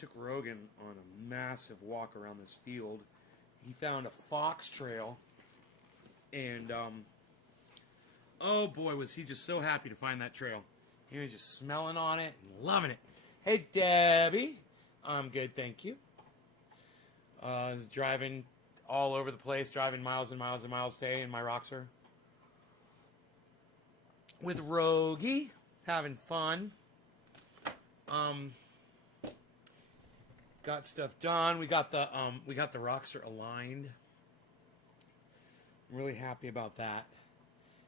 took Rogan on a massive walk around this field. He found a fox trail, and oh boy, was he just so happy to find that trail. He was just smelling on it and loving it. Hey, Debbie. I'm good, thank you. Driving all over the place, driving miles and miles and miles today in my Roxor. With Rogie, having fun. Got stuff done. We got the Roxor aligned. I'm really happy about that.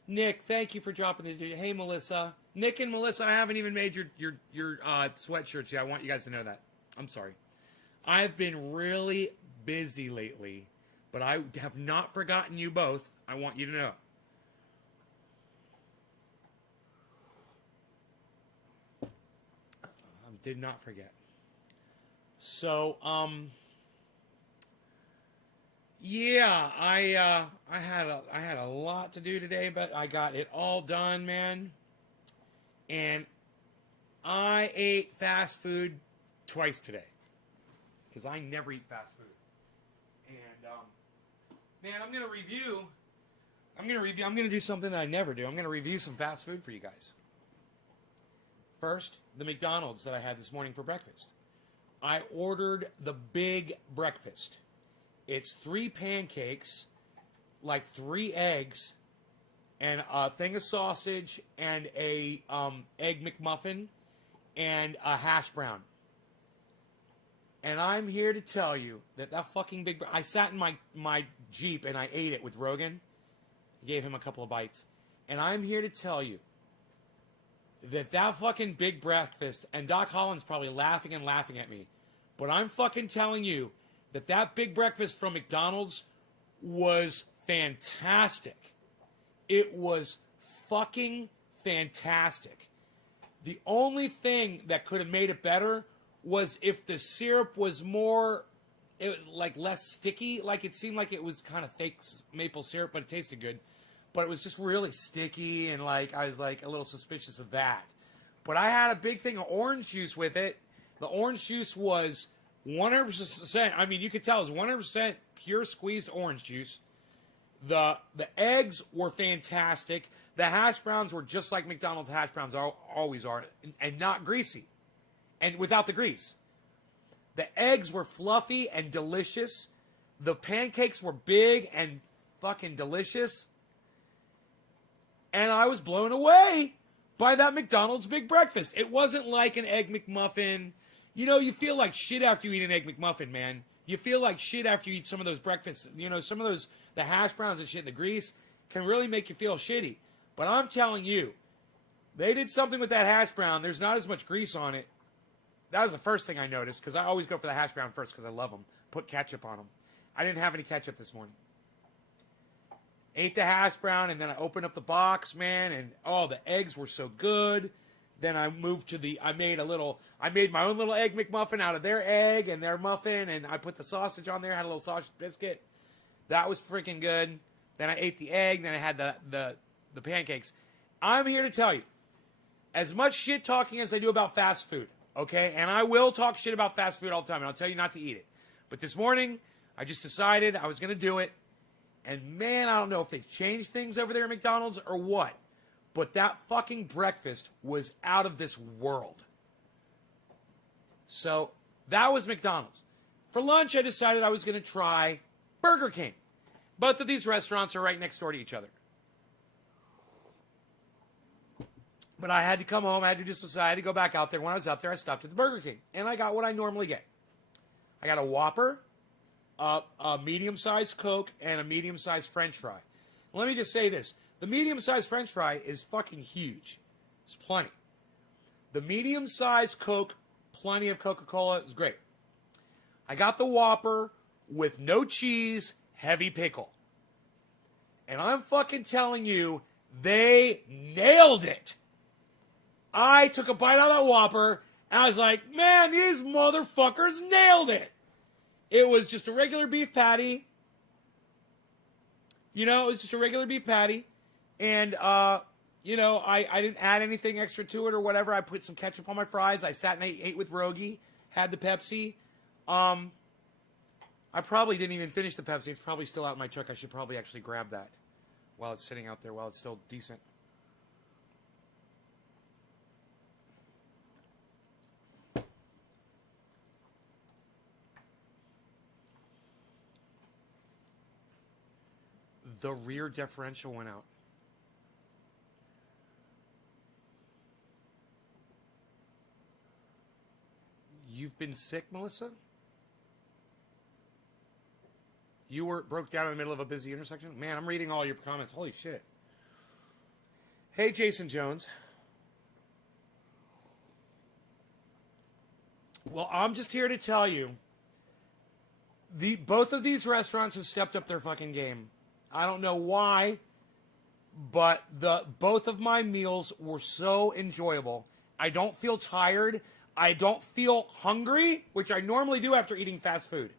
Nick, thank you for dropping the. Hey, Melissa. Nick and Melissa, I haven't even made your sweatshirts yet. I want you guys to know that. I'm sorry. I've been really busy lately, but I have not forgotten you both. I want you to know. Did not forget. So, yeah, I had a lot to do today, but I got it all done, man. And I ate fast food twice today because I never eat fast food. And man, I'm gonna do something that I never do. I'm gonna review some fast food for you guys. First, the McDonald's that I had this morning for breakfast. I ordered the big breakfast. It's 3 pancakes, like 3 eggs, and a thing of sausage, and a egg McMuffin, and a hash brown. And I'm here to tell you that fucking big... I sat in my Jeep and I ate it with Rogan. I gave him a couple of bites. And I'm here to tell you that fucking big breakfast, and Doc Holland's probably laughing at me, but I'm fucking telling you that big breakfast from McDonald's was fantastic. It was fucking fantastic. The only thing that could have made it better was if the syrup was more, less sticky. Like, it seemed like it was kind of fake maple syrup, but it tasted good. But it was just really sticky, and I was a little suspicious of that. But I had a big thing of orange juice with it. The orange juice was 100%. I mean, you could tell it was 100% pure squeezed orange juice. The eggs were fantastic. The hash browns were just like McDonald's hash browns always are, and not greasy, and without the grease. The eggs were fluffy and delicious. The pancakes were big and fucking delicious. And I was blown away by that McDonald's big breakfast. It wasn't like an Egg McMuffin. You know, you feel like shit after you eat an Egg McMuffin, man. You feel like shit after you eat some of those breakfasts. You know, some of those, the hash browns and shit, the grease, can really make you feel shitty. But I'm telling you, they did something with that hash brown. There's not as much grease on it. That was the first thing I noticed, because I always go for the hash brown first because I love them. Put ketchup on them. I didn't have any ketchup this morning. Ate the hash brown, and then I opened up the box, man, and the eggs were so good. Then I moved to I made my own little Egg McMuffin out of their egg and their muffin, and I put the sausage on there, had a little sausage biscuit. That was freaking good. Then I ate the egg, then I had the pancakes. I'm here to tell you, as much shit talking as I do about fast food, okay, and I will talk shit about fast food all the time, and I'll tell you not to eat it. But this morning, I just decided I was going to do it. And man, I don't know if they've changed things over there at McDonald's or what, but that fucking breakfast was out of this world. So that was McDonald's. For lunch, I decided I was going to try Burger King. Both of these restaurants are right next door to each other. But I had to come home. I had to decide. I had to go back out there. When I was out there, I stopped at the Burger King. And I got what I normally get. I got a Whopper, a medium-sized Coke, and a medium-sized French fry. Let me just say this. The medium-sized French fry is fucking huge. It's plenty. The medium-sized Coke, plenty of Coca-Cola, is great. I got the Whopper with no cheese, heavy pickle. And I'm fucking telling you, they nailed it. I took a bite out of that Whopper, and I was like, man, these motherfuckers nailed it. It was just a regular beef patty. You know, it was just a regular beef patty. And, you know, I didn't add anything extra to it or whatever. I put some ketchup on my fries. I sat and ate with Rogie. had the Pepsi. I probably didn't even finish the Pepsi. It's probably still out in my truck. I should probably actually grab that while it's sitting out there, while it's still decent. The rear differential went out. You've been sick, Melissa? You were broke down in the middle of a busy intersection? Man, I'm reading all your comments. Holy shit. Hey, Jason Jones. Well, I'm just here to tell you, both of these restaurants have stepped up their fucking game. I don't know why, but both of my meals were so enjoyable. I don't feel tired. I don't feel hungry, which I normally do after eating fast food.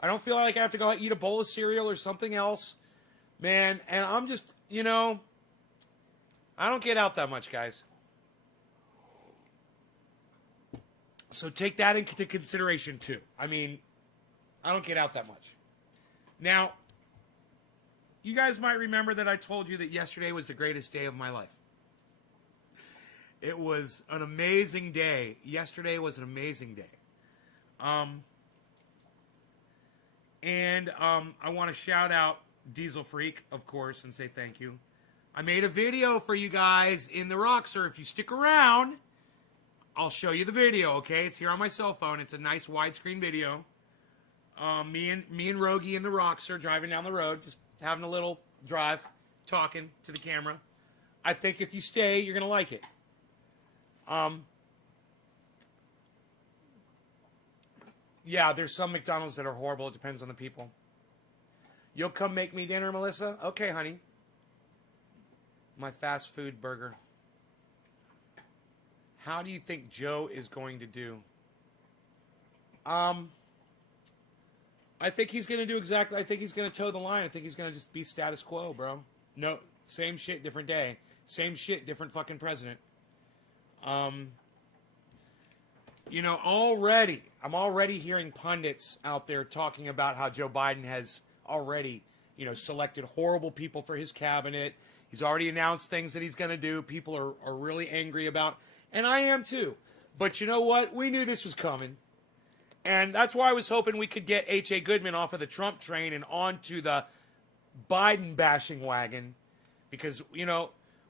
I don't feel like I have to go eat a bowl of cereal or something else. Man, and I'm just, I don't get out that much, guys. So take that into consideration, too. I mean, I don't get out that much. Now, you guys might remember that I told you that yesterday was the greatest day of my life. It was an amazing day. Yesterday was an amazing day. I want to shout out Diesel Freak, of course, and say thank you. I made a video for you guys in the Roxor. If you stick around, I'll show you the video, okay? It's here on my cell phone. It's a nice widescreen video. Me and Rogie in the Roxor driving down the road, just having a little drive, talking to the camera. I think if you stay, you're going to like it. Yeah, there's some McDonald's that are horrible. It depends on the people. You'll come make me dinner, Melissa? Okay, honey. My fast food burger. How do you think Joe is going to do? I think he's going to do exactly... I think he's going to toe the line. I think he's going to just be status quo, bro. No, same shit, different day. Same shit, different fucking president. I'm already hearing pundits out there talking about how Joe Biden has already, selected horrible people for his cabinet. He's already announced things that he's going to do. People are really angry about, and I am too. But you know what? We knew this was coming. And that's why I was hoping we could get H.A. Goodman off of the Trump train and onto the Biden bashing wagon. Because,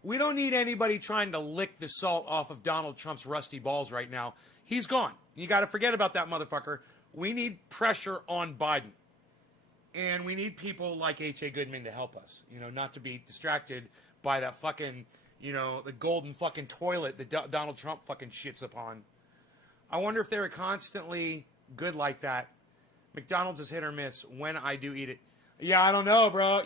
we don't need anybody trying to lick the salt off of Donald Trump's rusty balls right now. He's gone. You got to forget about that motherfucker. We need pressure on Biden. And we need people like H.A. Goodman to help us, not to be distracted by that fucking, the golden fucking toilet that Donald Trump fucking shits upon. I wonder if they're constantly good like that. McDonald's is hit or miss when I do eat it. Yeah, I don't know, bro.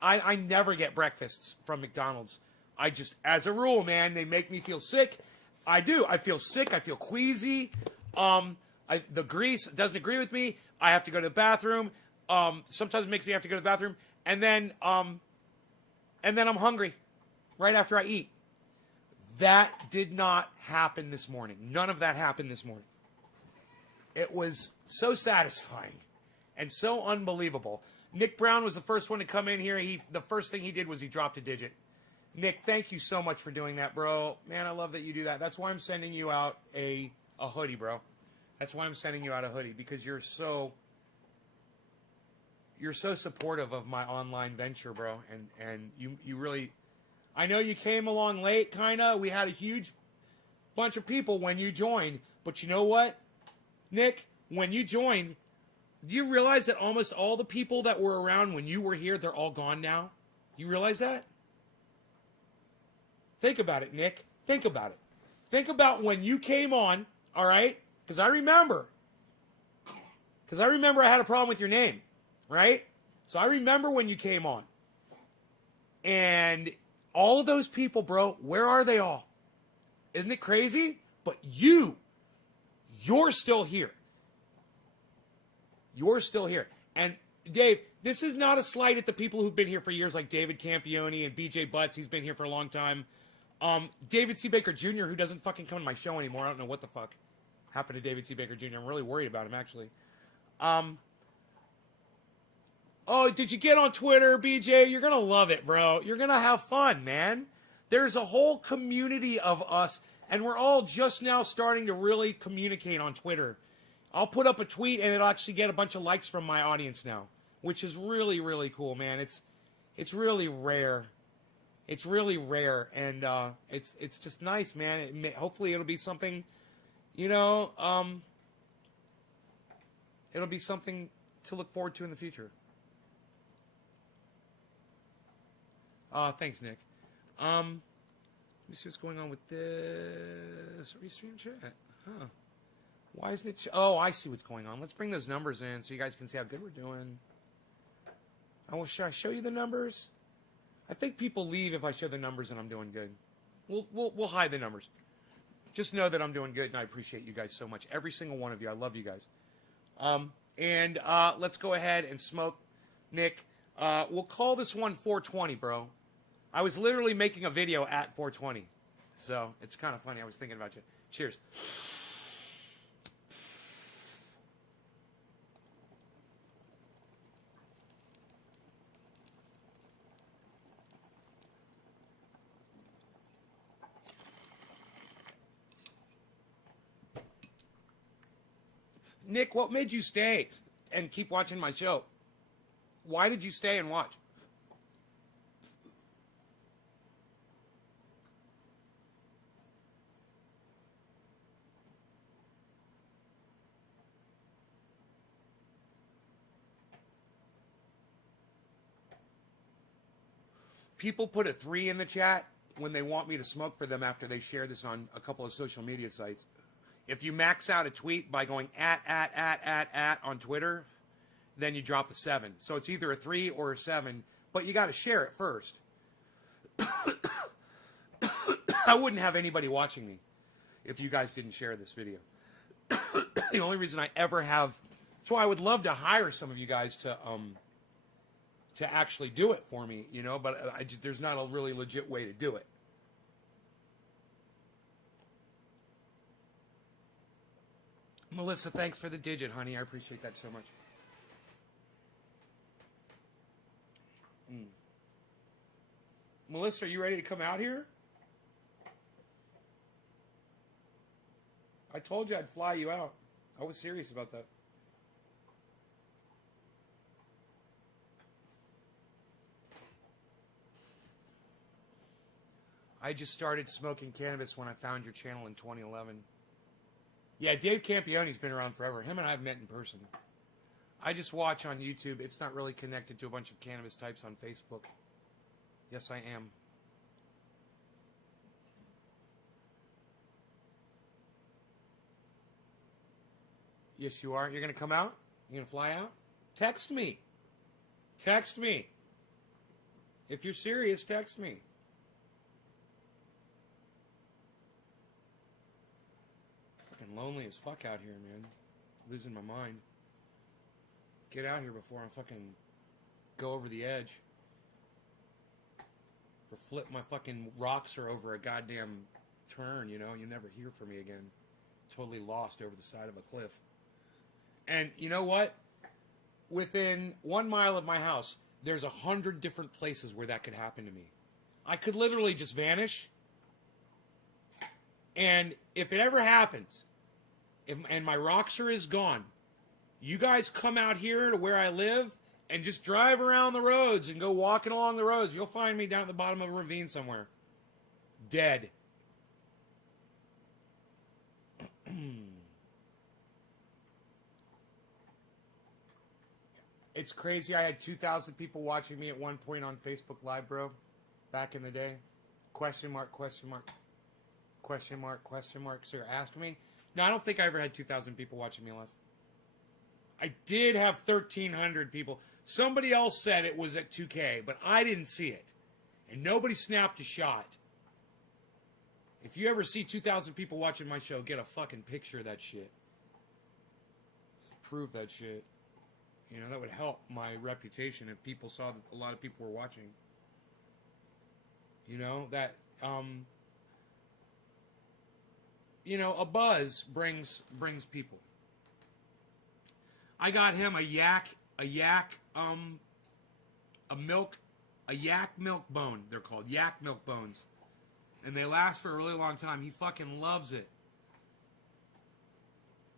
I never get breakfasts from McDonald's. I just, as a rule, man, they make me feel sick. I do. I feel sick. I feel queasy. The grease doesn't agree with me. I have to go to the bathroom. Sometimes it makes me have to go to the bathroom. And then I'm hungry right after I eat. That did not happen this morning. None of that happened this morning. It was so satisfying and so unbelievable. Nick Brown was the first one to come in here. The first thing he did was he dropped a digit. Nick, thank you so much for doing that, bro. Man, I love that you do that. That's why I'm sending you out a hoodie, bro. That's why I'm sending you out a hoodie, because you're so supportive of my online venture, bro. And you really, I know you came along late, kind of. We had a huge bunch of people when you joined. But you know what, Nick? When you joined, do you realize that almost all the people that were around when you were here, they're all gone now? You realize that? Think about it, Nick. Think about it. Think about when you came on, all right? Because I remember I had a problem with your name, right? So I remember when you came on. And all of those people, bro, where are they all? Isn't it crazy? But you're still here. You're still here. And Dave, this is not a slight at the people who've been here for years, like David Campione and BJ Butts. He's been here for a long time. David C. Baker Jr., who doesn't fucking come to my show anymore. I don't know what the fuck. happened to David C. Baker Jr. I'm really worried about him, actually. Oh, did you get on Twitter, BJ? You're going to love it, bro. You're going to have fun, man. There's a whole community of us, and we're all just now starting to really communicate on Twitter. I'll put up a tweet, and it'll actually get a bunch of likes from my audience now, which is really, really cool, man. It's really rare. It's really rare, and it's just nice, man. Hopefully it'll be something, it'll be something to look forward to in the future. Thanks, Nick. Let me see what's going on with this restream chat. Huh. Why isn't it? Oh, I see what's going on. Let's bring those numbers in so you guys can see how good we're doing. Should I show you the numbers? I think people leave if I show the numbers and I'm doing good. We'll hide the numbers. Just know that I'm doing good, and I appreciate you guys so much. Every single one of you. I love you guys. Let's go ahead and smoke, Nick. We'll call this one 420, bro. I was literally making a video at 420. So it's kind of funny. I was thinking about you. Cheers. Nick, what made you stay and keep watching my show? Why did you stay and watch? People put a 3 in the chat when they want me to smoke for them after they share this on a couple of social media sites. If you max out a tweet by going at on Twitter, then you drop a 7. So it's either a 3 or a 7, but you got to share it first. I wouldn't have anybody watching me if you guys didn't share this video. The only reason I ever have, so I would love to hire some of you guys to actually do it for me, but there's not a really legit way to do it. Melissa, thanks for the digit, honey. I appreciate that so much. Melissa, are you ready to come out here? I told you I'd fly you out. I was serious about that. I just started smoking cannabis when I found your channel in 2011. Yeah, Dave Campione's been around forever. Him and I have met in person. I just watch on YouTube. It's not really connected to a bunch of cannabis types on Facebook. Yes, I am. Yes, you are. You're going to come out? You're going to fly out? Text me. Text me. If you're serious, text me. Fucking lonely as fuck out here, man. Losing my mind. Get out here before I fucking go over the edge. Or flip my fucking roxer over a goddamn turn, You never hear from me again. Totally lost over the side of a cliff. And you know what? Within 1 mile of my house, there's 100 different places where that could happen to me. I could literally just vanish. And if it ever happens, and my roxer is gone, you guys come out here to where I live and just drive around the roads and go walking along the roads. You'll find me down at the bottom of a ravine somewhere. Dead. It's crazy. I had 2,000 people watching me at one point on Facebook Live, bro. Back in the day. Question mark, question mark. Question mark, question mark. So you're asking me? No, I don't think I ever had 2,000 people watching me live. I did have 1,300 people. Somebody else said it was at 2K, but I didn't see it. And nobody snapped a shot. If you ever see 2,000 people watching my show, get a fucking picture of that shit. Prove that shit. That would help my reputation if people saw that a lot of people were watching. you know, a buzz brings people. I got him a yak milk bone. They're called yak milk bones. And they last for a really long time. He fucking loves it.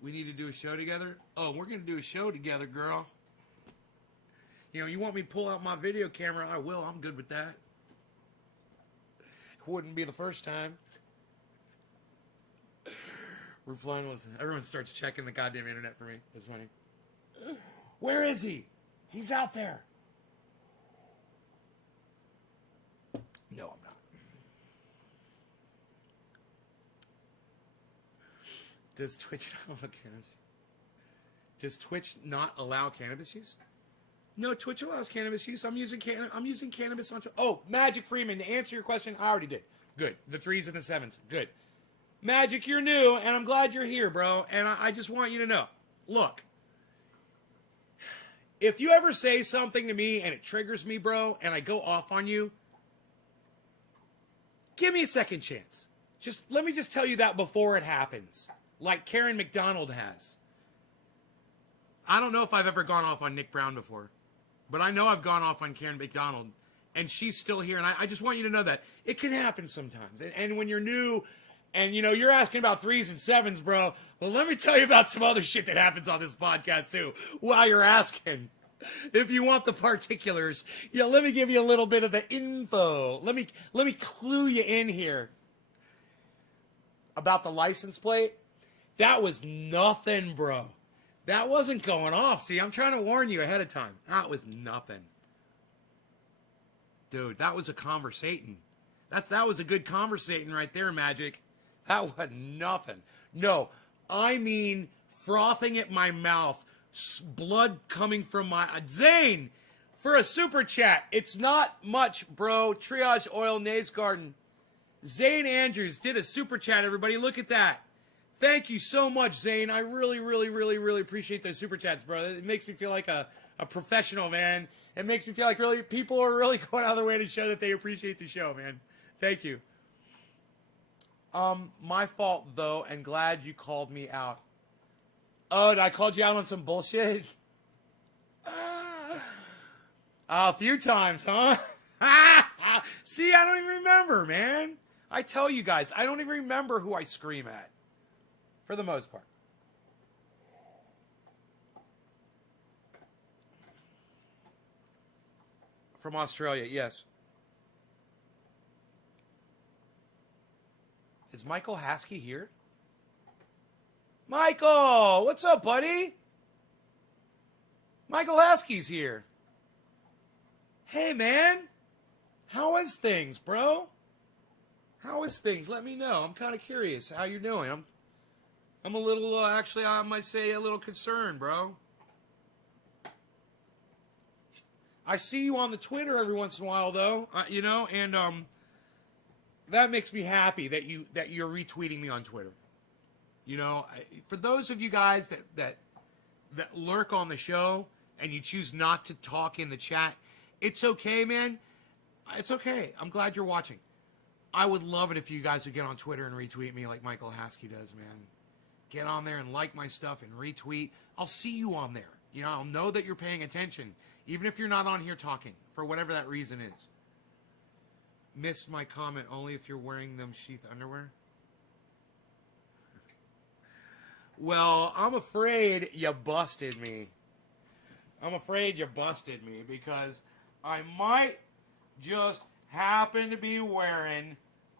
We need to do a show together? Oh, we're going to do a show together, girl. You know, you want me to pull out my video camera? I will. I'm good with that. Wouldn't be the first time. Everyone starts checking the goddamn internet for me. That's funny. Where is he? He's out there. No, I'm not. Does Twitch not allow cannabis? Does Twitch not allow cannabis use? No, Twitch allows cannabis use. I'm using cannabis on Twitch. Oh, Magic Freeman, to answer your question, I already did. Good. The 3s and the 7s. Good. Magic, you're new, and I'm glad you're here, bro. And I just want you to know. Look. If you ever say something to me and it triggers me, bro, and I go off on you, give me a second chance. Let me just tell you that before it happens. Like Karen McDonald has. I don't know if I've ever gone off on Nick Brown before. But I know I've gone off on Karen McDonald. And she's still here. And I just want you to know that. It can happen sometimes. And when you're new and, you know, you're asking about 3s and 7s, bro. Well, let me tell you about some other shit that happens on this podcast, too. While you're asking. If you want the particulars, yeah, let me give you a little bit of the info. Let me clue you in here. About the license plate. That was nothing, bro. That wasn't going off. See, I'm trying to warn you ahead of time. That was nothing. Dude, that was a conversating. That was a good conversating right there, Magic. That was nothing. No, I mean frothing at my mouth, blood coming from my... Zane, for a super chat. It's not much, bro. Triage Oil, Nays Garden. Zane Andrews did a super chat, everybody. Look at that. Thank you so much, Zane. I really, really, really, really appreciate those super chats, bro. It makes me feel like a professional, man. It makes me feel like really people are really going out of their way to show that they appreciate the show, man. Thank you. My fault, though, and glad you called me out. Oh, I called you out on some bullshit? A few times, huh? See, I don't even remember, man. I tell you guys, I don't even remember who I scream at. For the most part. From Australia, yes. Is Michael Haskey here? Michael! What's up, buddy? Michael Haskey's here. Hey, man. How is things, bro? How is things? Let me know. I'm kind of curious how you're doing. I'm a little, actually, I might say a little concerned, bro. I see you on the Twitter every once in a while, though, you know, and that makes me happy that you're retweeting me on Twitter. You know, for those of you guys that lurk on the show and you choose not to talk in the chat, it's okay, man. It's okay. I'm glad you're watching. I would love it if you guys would get on Twitter and retweet me like Michael Haskey does, man. Get on there and like my stuff and retweet. I'll see you on there. You know, I'll know that you're paying attention, even if you're not on here talking, for whatever that reason is. Missed my comment, only if you're wearing them sheath underwear. Well, I'm afraid you busted me. I'm afraid you busted me because I might just happen to be wearing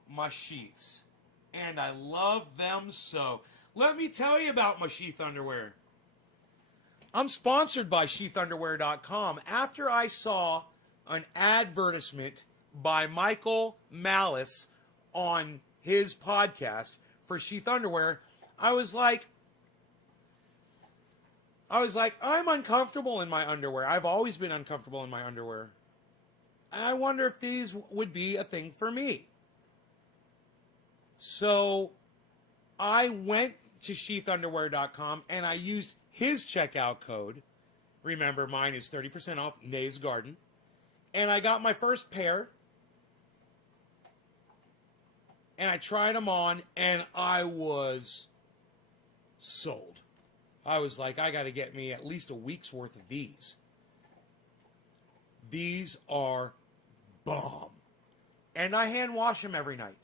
my sheaths. And I love them so. Let me tell you about my sheath underwear. I'm sponsored by sheathunderwear.com. After I saw an advertisement by Michael Malice on his podcast for Sheath Underwear, I was like, I'm uncomfortable in my underwear. I've always been uncomfortable in my underwear. I wonder if these would be a thing for me. So I went to sheathunderwear.com and I used his checkout code. Remember, mine is 30% off, Nays Garden. And I got my first pair. and I tried them on, and I was sold. I was like, I got to get me at least a week's worth of these. These are bomb. And I hand wash them every night.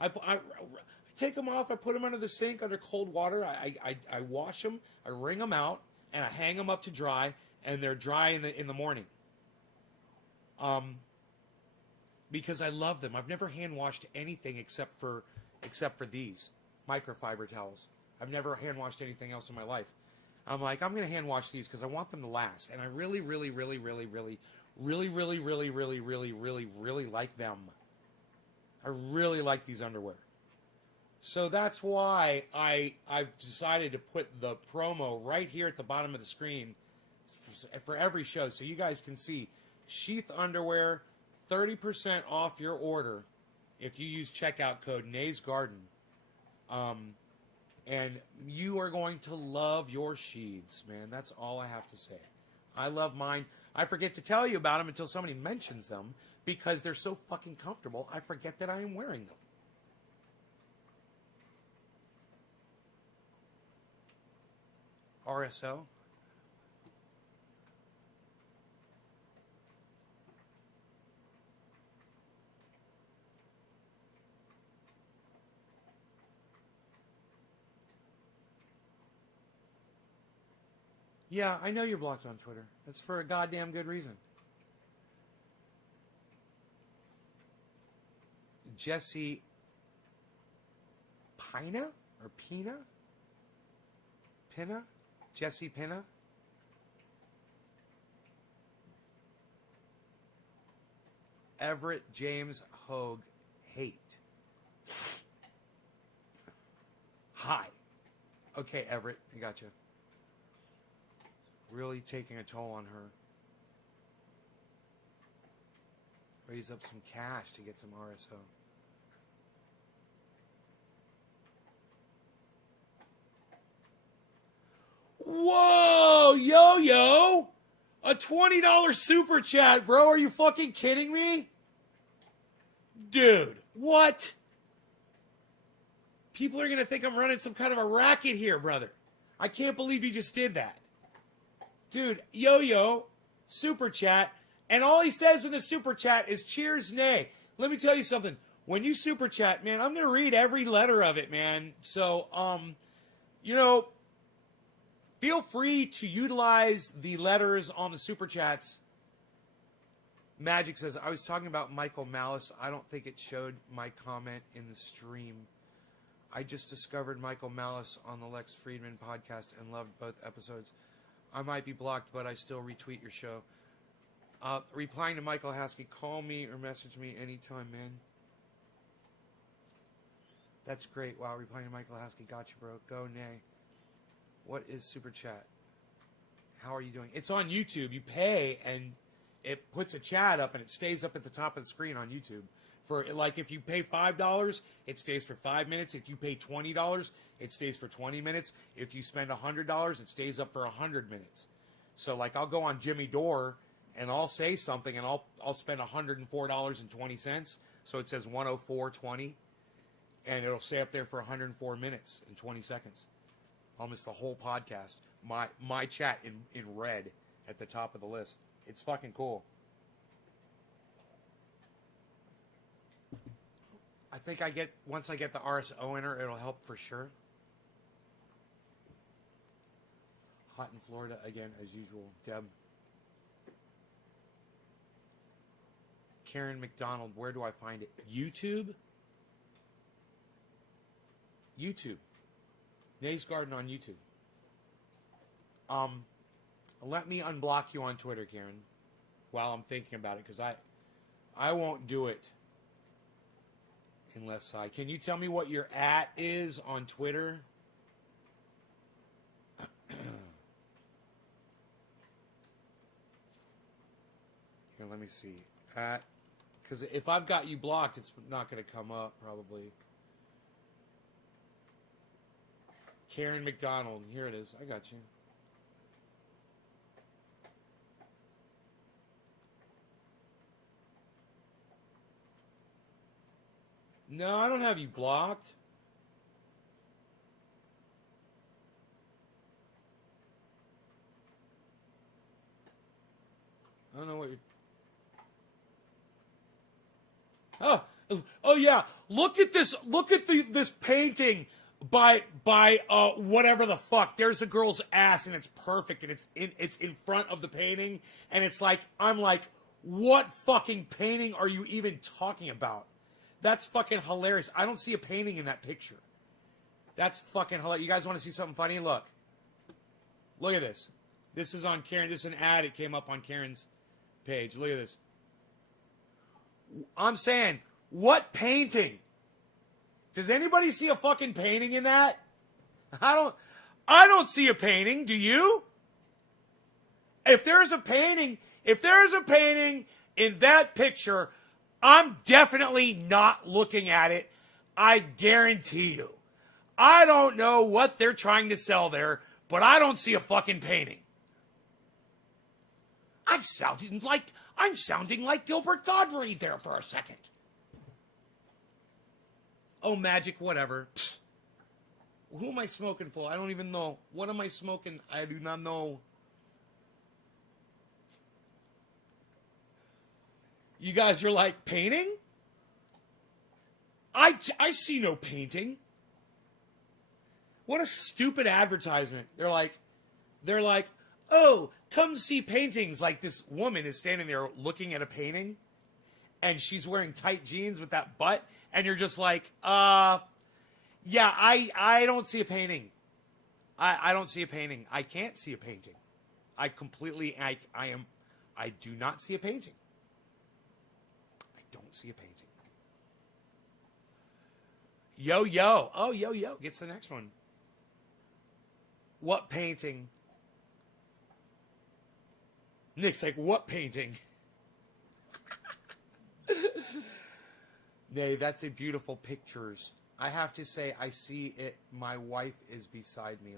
I take them off, I put them under the sink under cold water, I wash them, I wring them out, and I hang them up to dry, and they're dry in the morning. Because I love them. I've never hand washed anything except for these microfiber towels. I've never hand washed anything else in my life. I'm like, I'm gonna hand wash these because I want them to last, and I really like them. I really like these underwear. So that's why I've decided to put the promo right here at the bottom of the screen for every show, so you guys can see. Sheath underwear, 30% off your order if you use checkout code Nays Garden. And you are going to love your sheaths, man. That's all I have to say. I love mine. I forget to tell you about them until somebody mentions them because they're so fucking comfortable. I forget that I am wearing them. RSO. Yeah, I know you're blocked on Twitter. That's for a goddamn good reason. Jesse Pina? Or Pina? Pina? Jesse Pina? Everett James Hogue Hate. Hi. Okay, Everett, I got you. Really taking a toll on her. Raise up some cash to get some RSO. Whoa, yo! A $20 super chat, bro. Are you fucking kidding me? Dude, what? People are going to think I'm running some kind of a racket here, brother. I can't believe you just did that. Dude, yo, super chat. And all he says in the super chat is cheers, nay. Let me tell you something. When you super chat, man, I'm going to read every letter of it, man. So, feel free to utilize the letters on the super chats. Magic says, I was talking about Michael Malice. I don't think it showed my comment in the stream. I just discovered Michael Malice on the Lex Friedman podcast and loved both episodes. I might be blocked, but I still retweet your show. Replying to Michael Haskey, call me or message me anytime, man. That's great. Wow, replying to Michael Haskey. Gotcha, bro. Go, nay. What is Super Chat? How are you doing? It's on YouTube. You pay, and it puts a chat up, and it stays up at the top of the screen on YouTube. For like, if you pay $5, it stays for 5 minutes. If you pay $20, it stays for 20 minutes. If you spend $100, it stays up for 100 minutes. So, like, I'll go on Jimmy Dore, and I'll say something, and I'll spend $104.20. So it says 104.20, and it'll stay up there for 104 minutes and 20 seconds. Almost the whole podcast. My chat in red at the top of the list. It's fucking cool. I think once I get the RSO in her, it'll help for sure. Hot in Florida again, as usual. Deb. Karen McDonald, where do I find it? YouTube? YouTube. Nays Garden on YouTube. Let me unblock you on Twitter, Karen, while I'm thinking about it, because I won't do it unless I... Can you tell me what your @ is on Twitter? Here, let me see. Because if I've got you blocked, it's not going to come up, probably. Karen McDonald. Here it is. I got you. No, I don't have you blocked. I don't know what you're... Oh yeah. Look at this. Look at this painting by whatever the fuck. There's a girl's ass and it's perfect and it's in front of the painting and it's like I'm like, what fucking painting are you even talking about? That's fucking hilarious. I don't see a painting in that picture. That's fucking hilarious. You guys want to see something funny? Look. Look at this. This is on Karen. This is an ad. It came up on Karen's page. Look at this. I'm saying, what painting? Does anybody see a fucking painting in that? I don't see a painting. Do you? If there's a painting in that picture, I'm definitely not looking at it. I guarantee you. I don't know what they're trying to sell there, but I don't see a fucking painting. I'm sounding like Gilbert Gottfried there for a second. Oh, magic, whatever. Psst. Who am I smoking for? I don't even know. What am I smoking? I do not know. You guys are like, painting? I see no painting. What a stupid advertisement. They're like, oh, come see paintings. Like this woman is standing there looking at a painting and she's wearing tight jeans with that butt. And you're just like, yeah, I don't see a painting. I don't see a painting. I can't see a painting. I do not see a painting. I don't see a painting. Yo. Oh, yo. Gets the next one. What painting? Nick's like, what painting? Nay, that's a beautiful pictures. I have to say, I see it. My wife is beside me.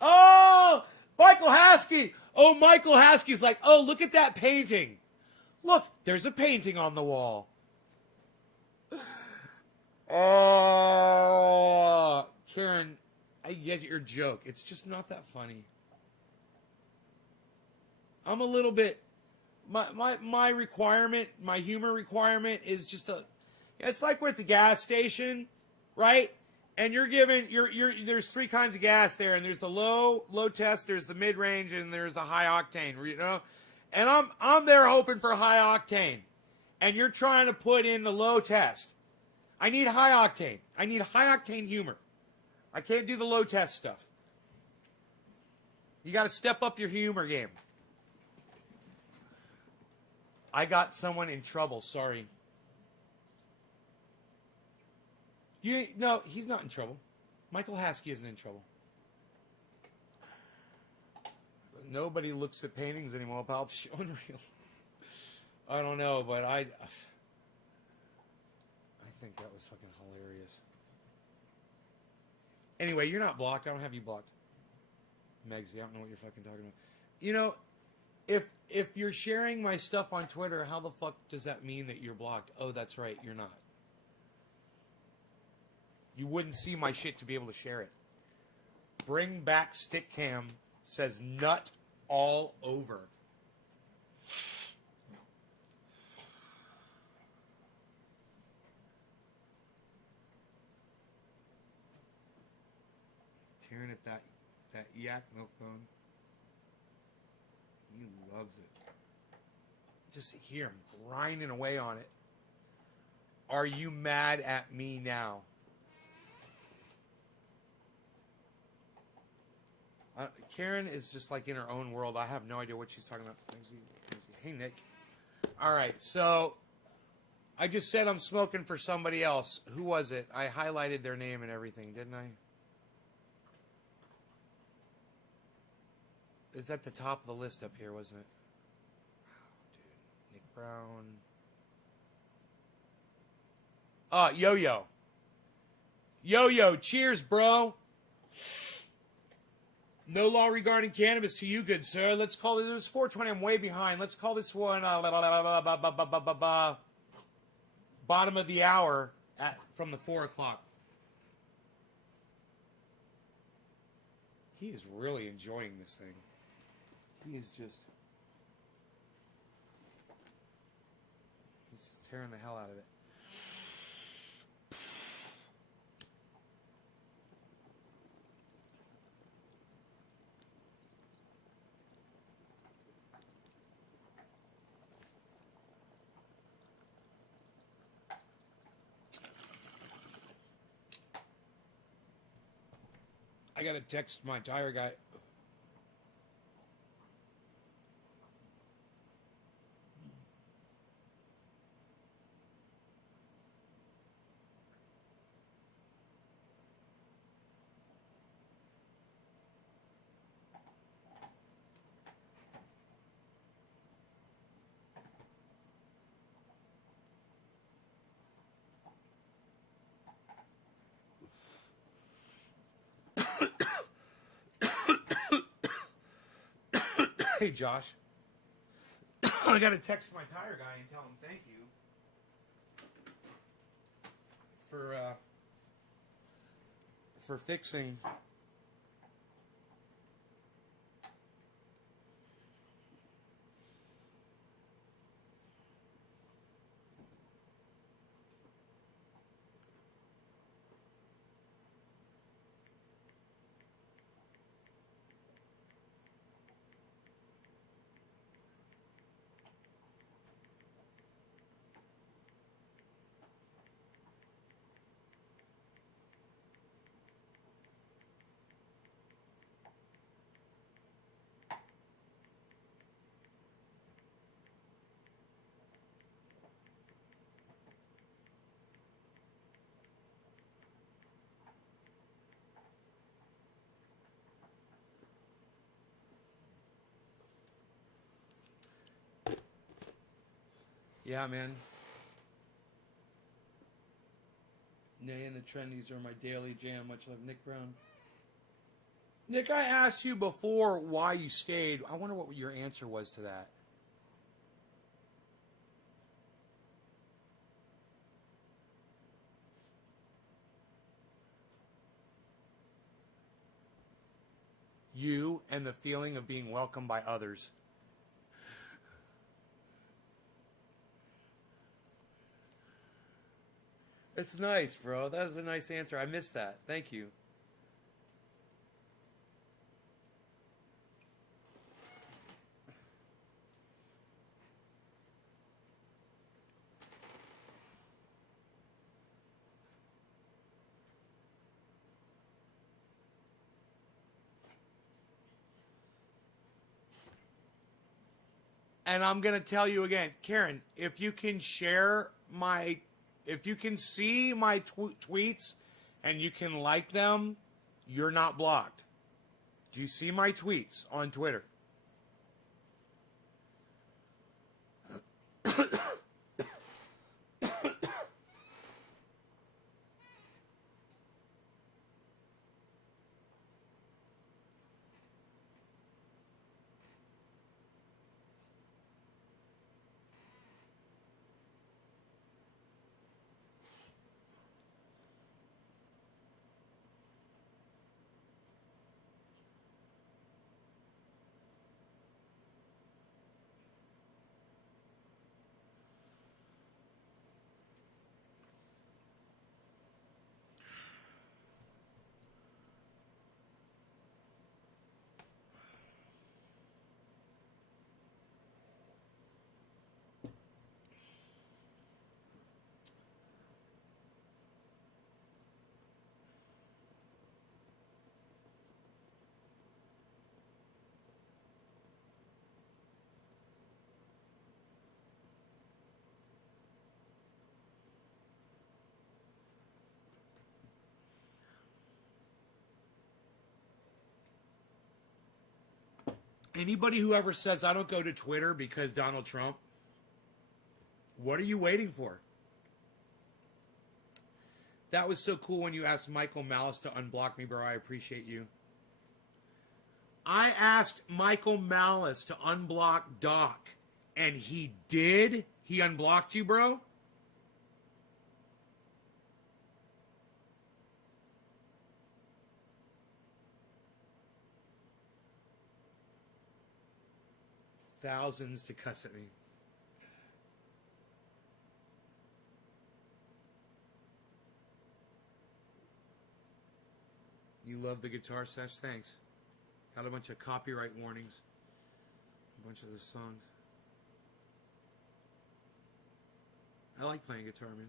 Oh, Michael Haskey. Oh, Michael Haskey's like, oh, look at that painting. Look, there's a painting on the wall. Oh, Karen, I get your joke. It's just not that funny. I'm a little bit... My requirement, my humor requirement is just it's like we're at the gas station, right? And you're given, there's three kinds of gas there, and there's the low test, there's the mid-range, and there's the high octane, you know? And I'm there hoping for high octane. And you're trying to put in the low test. I need high octane. I need high octane humor. I can't do the low test stuff. You got to step up your humor game. I got someone in trouble. Sorry. No, he's not in trouble. Michael Haskey isn't in trouble. Nobody looks at paintings anymore, pal. It's unreal. I don't know, but I think that was fucking hilarious. Anyway, you're not blocked. I don't have you blocked. Megsy, I don't know what you're fucking talking about. You know, if you're sharing my stuff on Twitter, how the fuck does that mean that you're blocked? Oh, that's right, you're not. You wouldn't see my shit to be able to share it. Bring back stick cam says nut all over. Tearing at that yak milk bone. He loves it. Just hear him grinding away on it. Are you mad at me now? Karen is just like in her own world. I have no idea what she's talking about. Hey, Nick. All right, so I just said I'm smoking for somebody else. Who was it? I highlighted their name and everything, didn't I? It's at the top of the list up here, wasn't it? Wow, dude. Nick Brown. Yo-Yo. Yo-Yo, cheers, bro. No law regarding cannabis to you, good sir. Let's call it. It was 4:20. I'm way behind. Let's call this one bottom of the hour from the 4 o'clock. He is really enjoying this thing. He's just tearing the hell out of it. I gotta text my tire guy. Hey, Josh. I got to text my tire guy and tell him thank you for fixing. Yeah, man. Nay and the Trendies are my daily jam. Much love, Nick Brown. Nick, I asked you before why you stayed. I wonder what your answer was to that. You and the feeling of being welcomed by others. It's nice, bro. That was a nice answer. I missed that. Thank you. And I'm going to tell you again, Karen, if you can if you can see my tweets and you can like them, you're not blocked. Do you see my tweets on Twitter? Anybody who ever says I don't go to Twitter because Donald Trump, what are you waiting for? That was so cool when you asked Michael Malice to unblock me, bro. I appreciate you. I asked Michael Malice to unblock Doc, and he did. He unblocked you, bro? Thousands to cuss at me. You love the guitar sesh? Thanks. Got a bunch of copyright warnings. A bunch of the songs. I like playing guitar, man.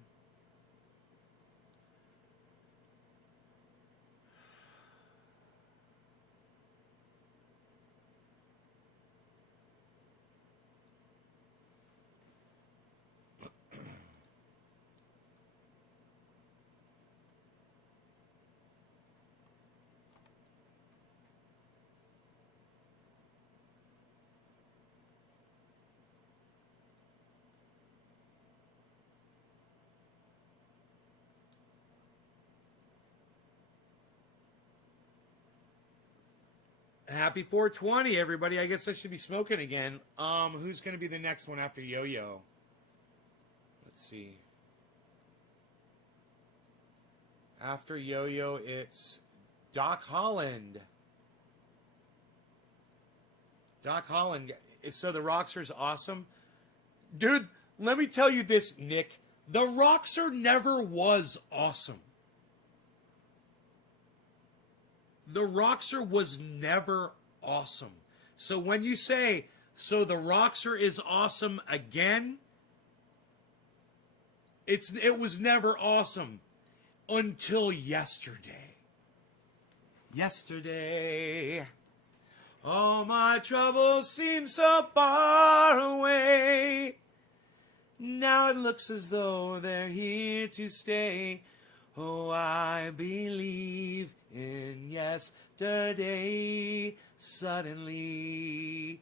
Happy 420, everybody. I guess I should be smoking again. Who's going to be the next one after Yo-Yo? Let's see. After Yo-Yo, it's Doc Holland. Doc Holland. So the Roxer's awesome. Dude, let me tell you this, Nick. The Roxer never was awesome. The Roxer was never awesome. So when you say, so the Roxer is awesome again, it was never awesome until yesterday. Yesterday, all my troubles seem so far away. Now it looks as though they're here to stay. Oh, I believe in yesterday. Suddenly,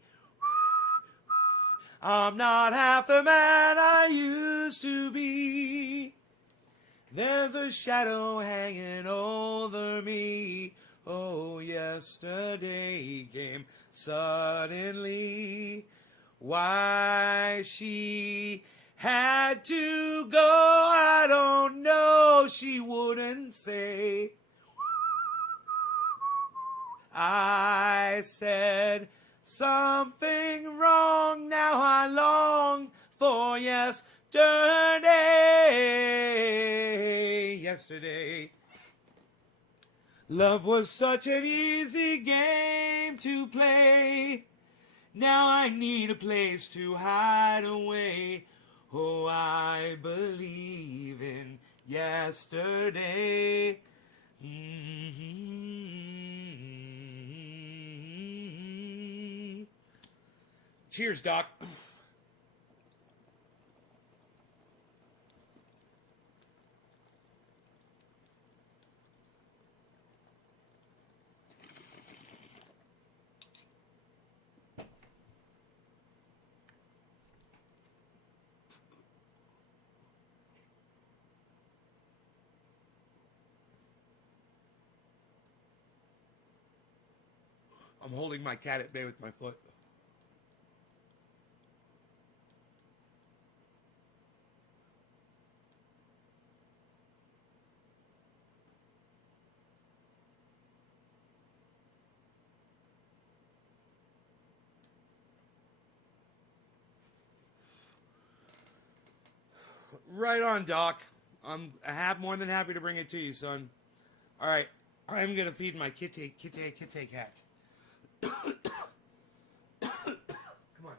I'm not half the man I used to be. There's a shadow hanging over me. Oh, yesterday came suddenly. Why she had to go, I don't know. She wouldn't say. I said something wrong. Now I long for yesterday. Yesterday. Love was such an easy game to play. Now I need a place to hide away. Oh, I believe in yesterday. Mm-hmm. Cheers, Doc. I'm holding my cat at bay with my foot. Right on, Doc. I'm more than happy to bring it to you, son. All right, I'm gonna feed my kitty cat. Come on.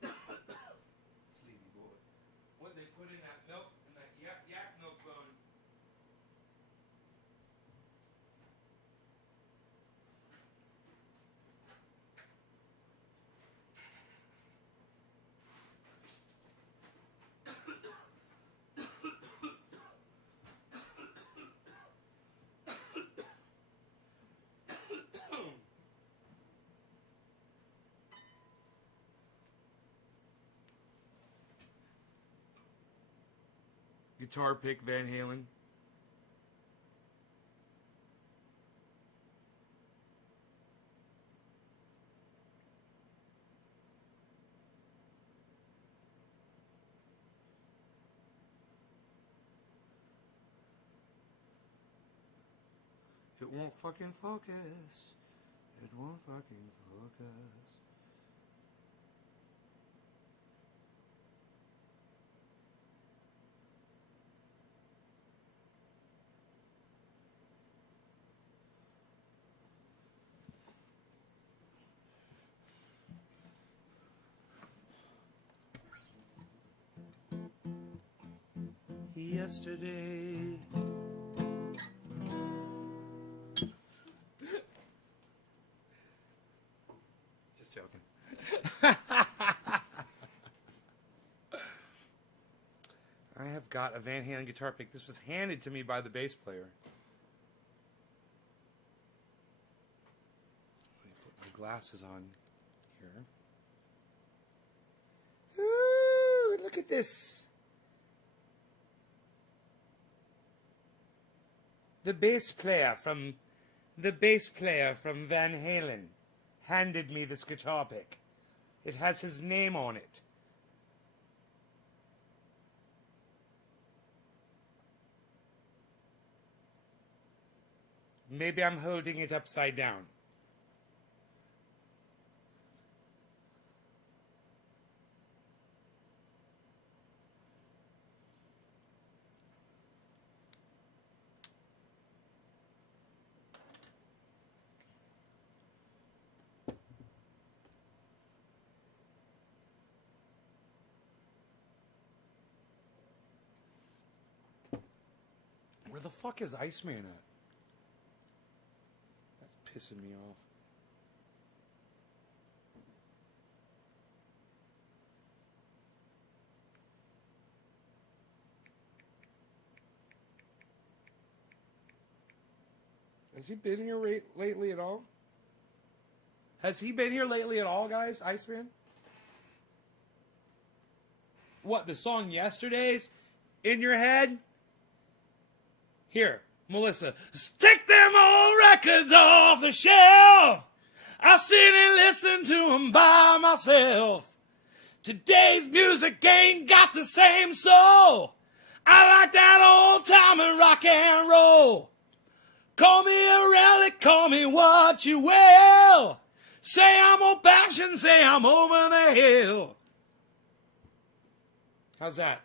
Sleepy boy. What they put in that milk, in that yak milk bone. Guitar pick Van Halen. It won't fucking focus. It won't fucking focus. Yesterday. Just joking. I have got a Van Halen guitar pick. This was handed to me by the bass player. Let me put my glasses on here. Ooh, look at this. The bass player from Van Halen handed me this guitar pick. It has his name on it. Maybe I'm holding it upside down. Where the fuck is Iceman at? That's pissing me off. Has he been here lately at all? Has he been here lately at all, guys? Iceman? What, the song Yesterday's in your head? Here, Melissa. Take them old records off the shelf. I sit and listen to them by myself. Today's music ain't got the same soul. I like that old time and rock and roll. Call me a relic, call me what you will. Say I'm old fashioned, say I'm over the hill. How's that?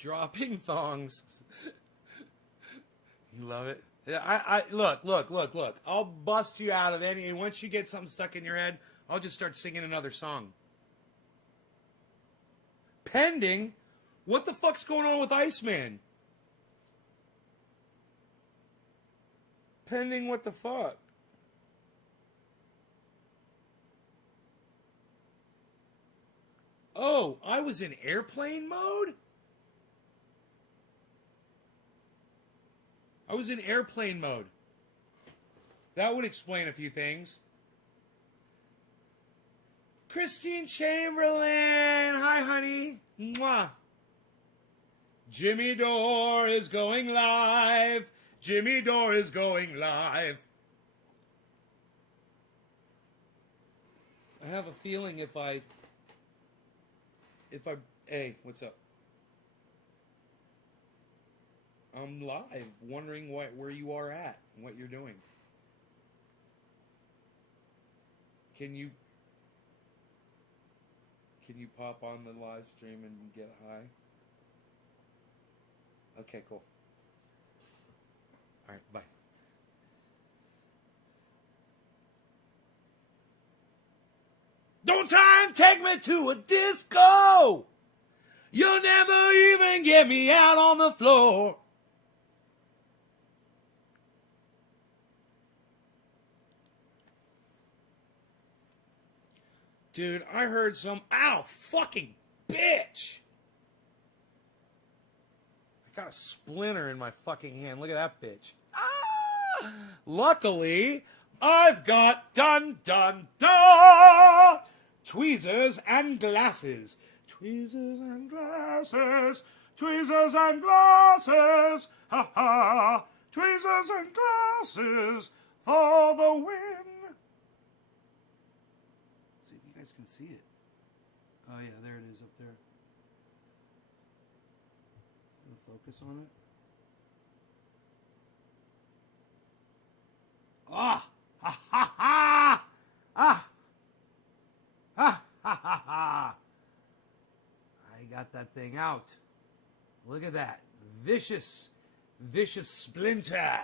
Dropping thongs. You love it? Yeah, I look. I'll bust you out of any, and once you get something stuck in your head, I'll just start singing another song. Pending? What the fuck's going on with Iceman? Pending what the fuck? Oh, I was in airplane mode? I was in airplane mode. That would explain a few things. Christine Chamberlain. Hi, honey. Mwah. Jimmy Dore is going live. Jimmy Dore is going live. I have a feeling if I, hey, what's up? I'm live, wondering where you are at and what you're doing. Can you pop on the live stream and get high? Okay, cool. All right, bye. Don't try and take me to a disco. You'll never even get me out on the floor. Dude, I heard some... Ow, fucking bitch! I got a splinter in my fucking hand. Look at that bitch. Ah! Luckily, I've got tweezers and glasses. Tweezers and glasses. Tweezers and glasses, ha ha. Tweezers and glasses for the win. Let's see if you guys can see it. Oh yeah, there it is up there. The focus on it. Ah! Ha ha ha! Ah! Ha ha ha ha! I got that thing out. Look at that. Vicious splinter.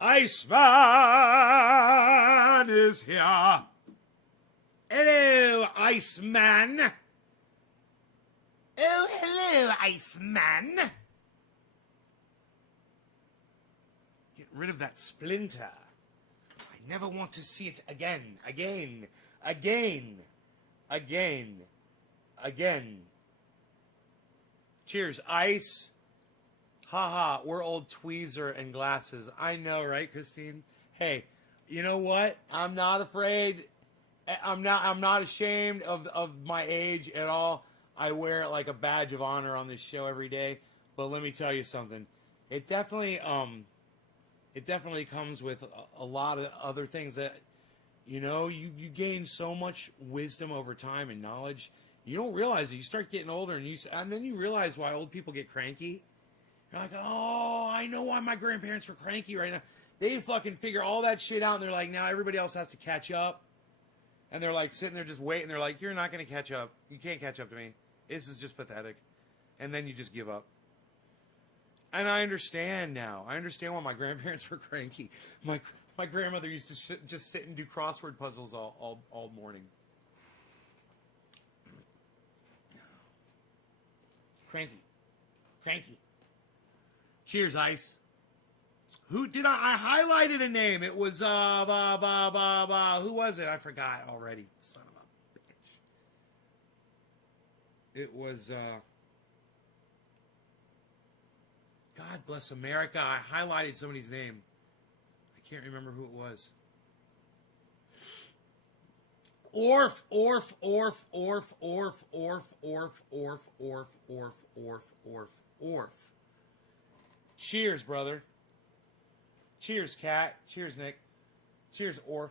Iceman is here. Hello, Iceman. Oh, hello, Iceman. Get rid of that splinter. I never want to see it again. Cheers, Ice. Haha, we're old tweezer and glasses. I know, right, Christine? Hey, you know what? I'm not afraid. I'm not ashamed of my age at all. I wear it like a badge of honor on this show every day. But let me tell you something. It definitely comes with a lot of other things that, you know, you gain so much wisdom over time and knowledge. You don't realize it. You start getting older, and then you realize why old people get cranky. You're like, oh, I know why my grandparents were cranky right now. They fucking figure all that shit out, and they're like, now everybody else has to catch up. And they're like sitting there just waiting. They're like, you're not going to catch up. You can't catch up to me. This is just pathetic. And then you just give up. And I understand now. I understand why my grandparents were cranky. My grandmother used to just sit and do crossword puzzles all morning. Cranky. Cheers, Ice. Who did I highlighted a name? It was who was it? I forgot already. Son of a bitch. It was God bless America. I highlighted somebody's name. I can't remember who it was. Orf. Cheers, brother. Cheers, Kat. Cheers, Nick. Cheers, Orf.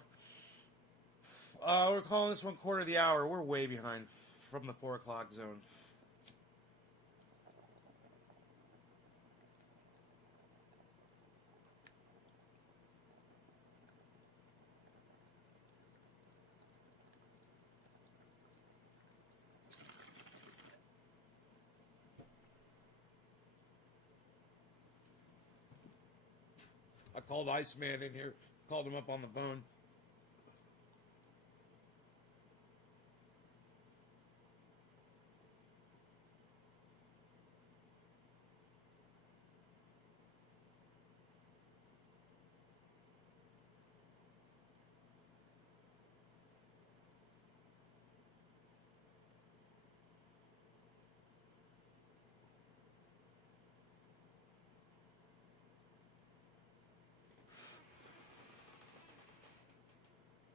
We're calling this 1/4 of the hour. We're way behind from the 4 o'clock zone. I called Iceman in here, called him up on the phone.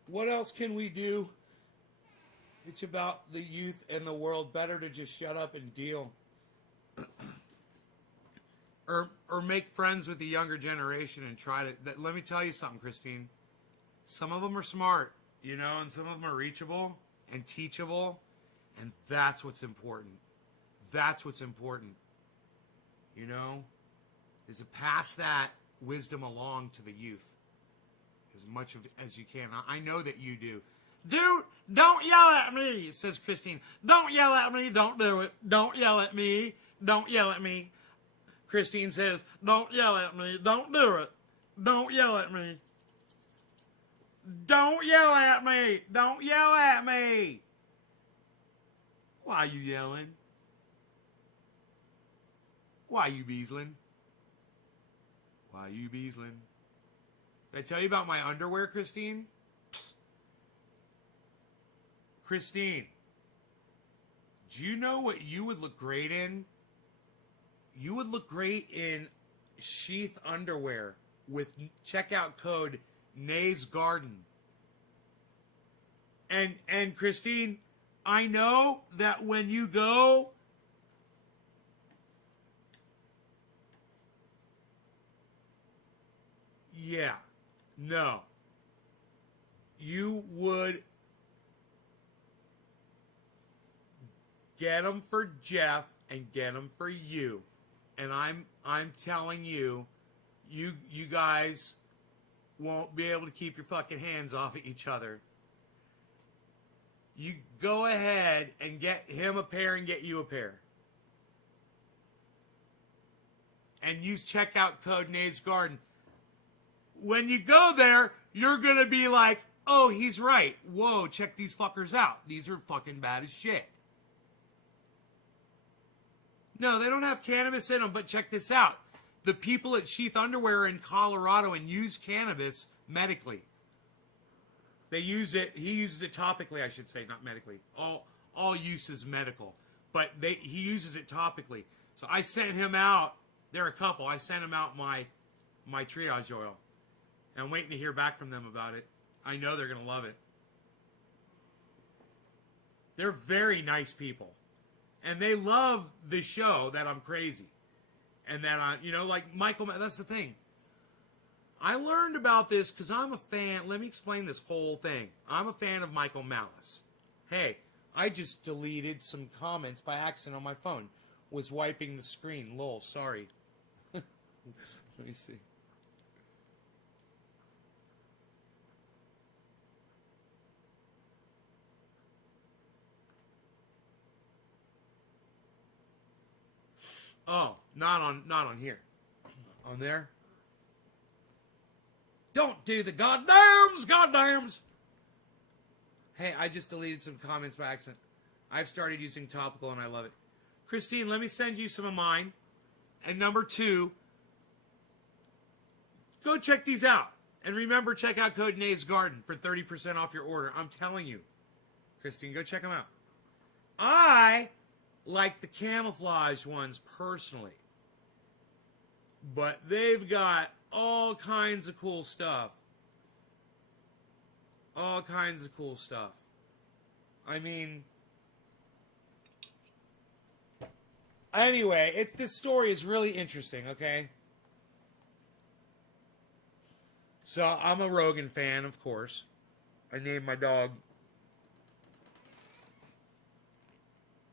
What else can we do? It's about the youth and the world. Better to just shut up and deal. or make friends with the younger generation and try to... Let me tell you something, Christine. Some of them are smart, you know, and some of them are reachable and teachable. And that's what's important. That's what's important. You know? Is to pass that wisdom along to the youth. As much as you can. I know that you do. Dude, don't yell at me, says Christine. Don't yell at me. Don't do it. Don't yell at me. Don't yell at me. Christine says, don't yell at me. Don't do it. Don't yell at me. Don't yell at me. Don't yell at me. Why are you yelling? Why are you beasling? Why are you beasling? Did I tell you about my underwear, Christine? Psst. Christine, do you know what you would look great in? You would look great in sheath underwear with checkout code Nays Garden. And Christine, I know that when you go Yeah. No. You would get them for Jeff and get them for you. And I'm telling you, you guys won't be able to keep your fucking hands off of each other. You go ahead and get him a pair and get you a pair. And use checkout code Nate's Garden. When you go there, you're going to be like, oh, he's right. Whoa, check these fuckers out. These are fucking bad as shit. No, they don't have cannabis in them, but check this out. The people at Sheath Underwear are in Colorado and use cannabis medically. They use it, he uses it topically, I should say, not medically. All use is medical. But he uses it topically. So I sent him out, there are a couple, I sent him out my triage oil. And I'm waiting to hear back from them about it. I know they're going to love it. They're very nice people. And they love the show that I'm crazy. And that like Michael, that's the thing. I learned about this because I'm a fan. Let me explain this whole thing. I'm a fan of Michael Malice. Hey, I just deleted some comments by accident on my phone. Was wiping the screen. Lol, sorry. Let me see. Oh, not on here. On there? Don't do the goddams! Hey, I just deleted some comments by accident. I've started using topical and I love it. Christine, let me send you some of mine. And number 2, go check these out. And remember, check out code Nate's Garden for 30% off your order. I'm telling you. Christine, go check them out. I like the camouflage ones personally. But they've got all kinds of cool stuff. All kinds of cool stuff. I mean, anyway, this story is really interesting, okay? So, I'm a Rogan fan, of course. I named my dog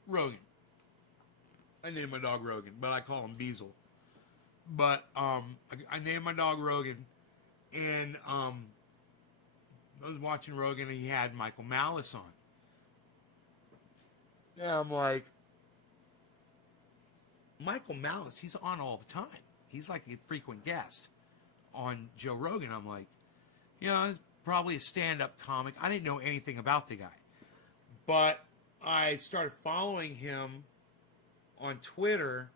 Rogan. I named my dog Rogan, but I call him Beazle. But I named my dog Rogan, and I was watching Rogan, and he had Michael Malice on. And I'm like, Michael Malice, he's on all the time. He's like a frequent guest on Joe Rogan. I'm like, he's probably a stand-up comic. I didn't know anything about the guy. But I started following him on Twitter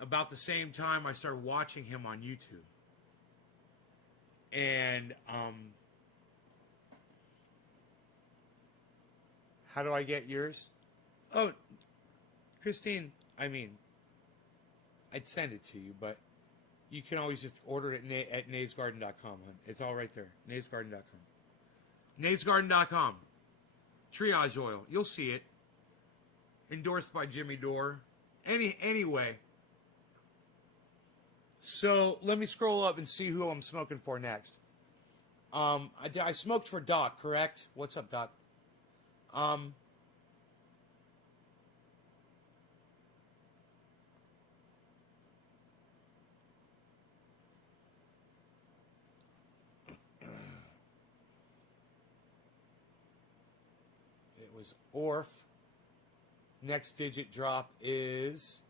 about the same time I started watching him on YouTube. And how do I get yours? Oh, Christine, I'd send it to you, but you can always just order it at naysgarden.com. It's all right there. naysgarden.com. naysgarden.com. Triage oil. You'll see it. Endorsed by Jimmy Dore. Anyway. So, let me scroll up and see who I'm smoking for next. I smoked for Doc, correct? What's up, Doc? It was Orf. Next digit drop is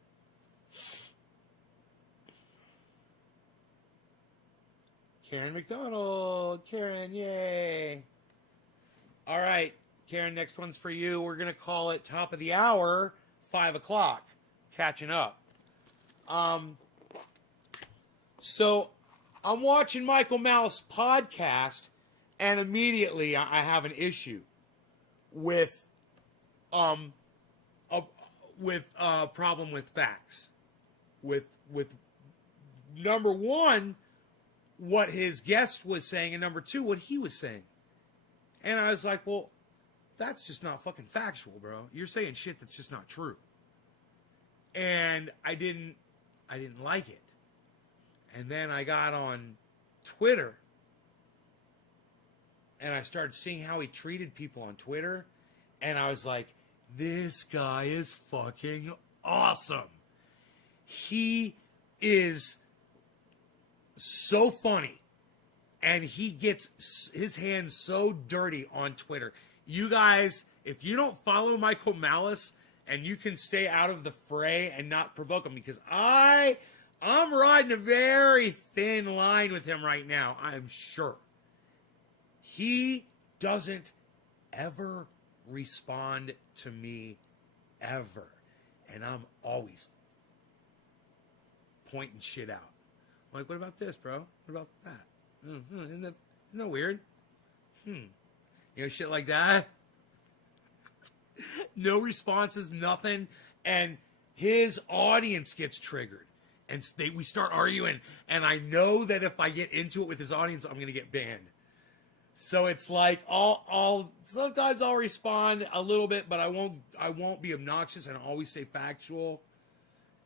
Karen McDonald. Karen, yay. All right, Karen, next one's for you. We're going to call it top of the hour, 5 o'clock. Catching up. So I'm watching Michael Malice podcast, and immediately I have an issue with a problem with facts. With number one, what his guest was saying, and number 2, what he was saying. And I was like, well, that's just not fucking factual, bro. You're saying shit that's just not true. And I didn't like it. And then I got on Twitter, and I started seeing how he treated people on Twitter, and I was like, this guy is fucking awesome. He is so funny, and he gets his hands so dirty on Twitter. You guys, if you don't follow Michael Malice, and you can stay out of the fray and not provoke him, because I'm riding a very thin line with him right now, I'm sure. He doesn't ever respond to me, ever. And I'm always pointing shit out. I'm like, what about this, bro? What about that? Isn't that weird? You know, shit like that. No responses, nothing. And his audience gets triggered. And we start arguing. And I know that if I get into it with his audience, I'm going to get banned. So it's like, sometimes I'll respond a little bit, but I won't be obnoxious, and I'll always stay factual.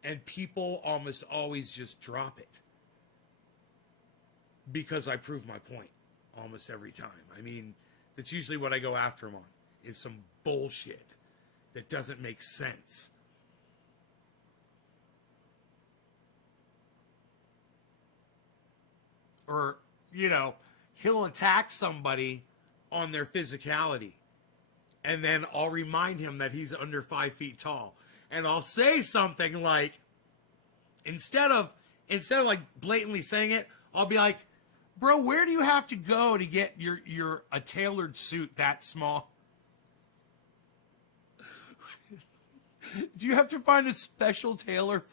And people almost always just drop it. Because I prove my point almost every time. I mean, that's usually what I go after him on, is some bullshit that doesn't make sense. Or, you know, he'll attack somebody on their physicality, and then I'll remind him that he's under 5 feet tall, and I'll say something like, instead of like blatantly saying it, I'll be like, bro, where do you have to go to get a tailored suit that small? Do you have to find a special tailor?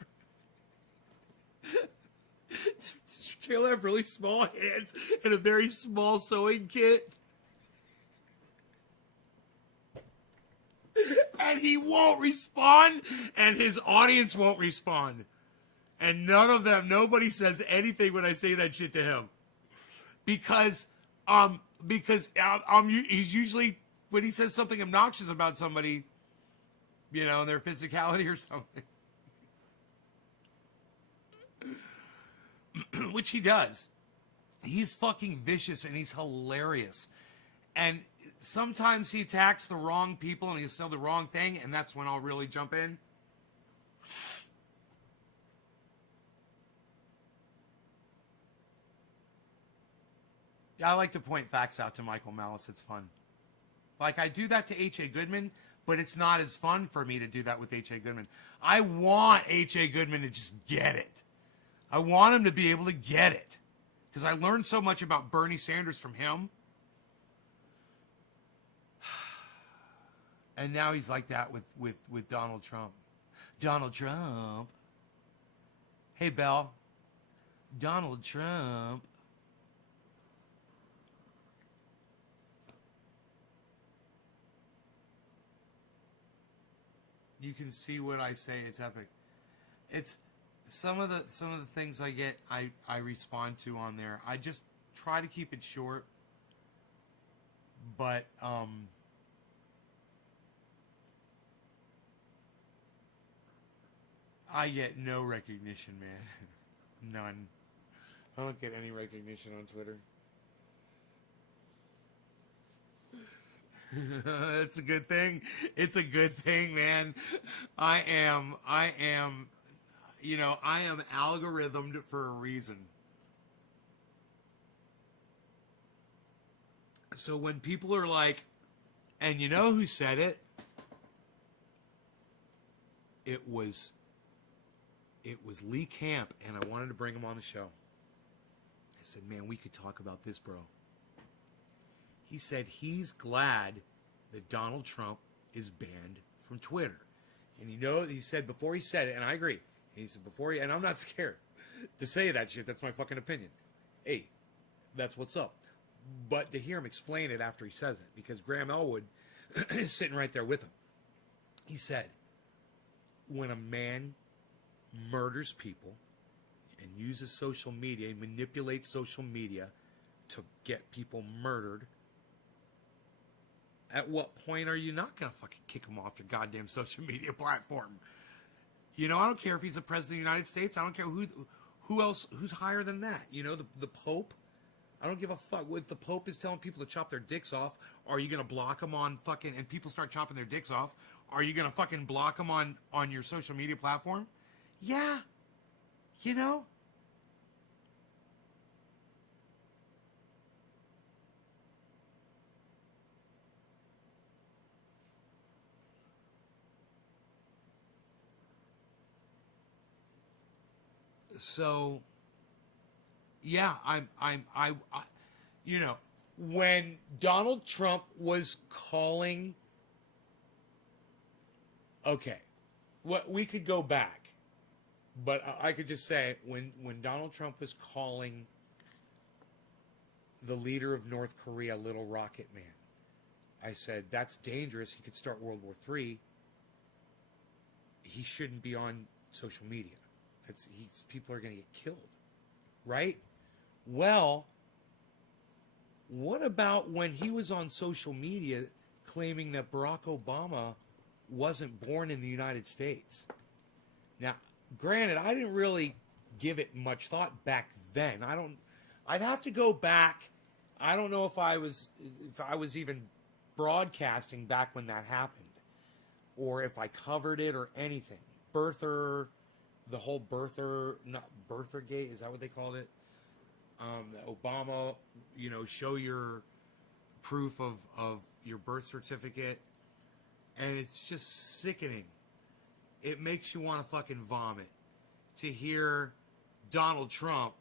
Does your tailor have really small hands and a very small sewing kit? And he won't respond, and his audience won't respond. And nobody says anything when I say that shit to him. Because he's usually, when he says something obnoxious about somebody, you know, their physicality or something. Which he does. He's fucking vicious and he's hilarious. And sometimes he attacks the wrong people and he'll sell the wrong thing, and that's when I'll really jump in. I like to point facts out to Michael Malice. It's fun. Like, I do that to H.A. Goodman, but it's not as fun for me to do that with H.A. Goodman. I want H.A. Goodman to just get it. I want him to be able to get it. Because I learned so much about Bernie Sanders from him. And now he's like that with Donald Trump. Donald Trump. Hey, Belle. Donald Trump. You can see what I say. It's epic. It's some of the things I get, I respond to on there. I just try to keep it short, but I get no recognition, man. None. I don't get any recognition on Twitter. It's a good thing. It's a good thing, man. I am, you know, I am algorithmed for a reason. So when people are like, and you know who said it? It was Lee Camp, and I wanted to bring him on the show. I said, man, we could talk about this, bro. He said he's glad that Donald Trump is banned from Twitter. And he said before he said it, and I agree. And he said and I'm not scared to say that shit. That's my fucking opinion. Hey, that's what's up. But to hear him explain it after he says it, because Graham Elwood is sitting right there with him. He said, when a man murders people and uses social media, manipulates social media to get people murdered, at what point are you not going to fucking kick him off your goddamn social media platform? You know, I don't care if he's the president of the United States. I don't care who else, who's higher than that. You know, the Pope I don't give a fuck. If the Pope is telling people to chop their dicks off, are you going to block them on fucking, and people start chopping their dicks off, are you going to fucking block them on your social media platform? Yeah. You know? So, yeah, I you know, when Donald Trump was calling, okay, what we could go back, but I could just say when Donald Trump was calling the leader of North Korea Little Rocket Man, I said that's dangerous. He could start World War III. He shouldn't be on social media. People are going to get killed, right? Well, what about when he was on social media claiming that Barack Obama wasn't born in the United States? Now, granted, I didn't really give it much thought back then. I'd have to go back. I don't know if I was even broadcasting back when that happened, or if I covered it or anything. The whole not birthergate, is that what they called it? Obama, show your proof of your birth certificate. And it's just sickening. It makes you want to fucking vomit to hear Donald Trump,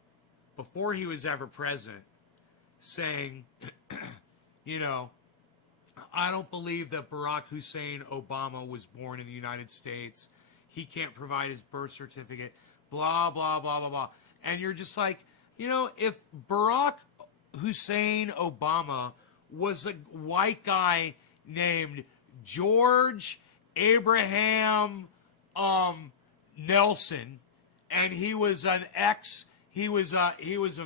before he was ever president, saying, I don't believe that Barack Hussein Obama was born in the United States. He can't provide his birth certificate, blah, blah, blah, blah, blah. And you're just like, if Barack Hussein Obama was a white guy named George Abraham Nelson, and he was a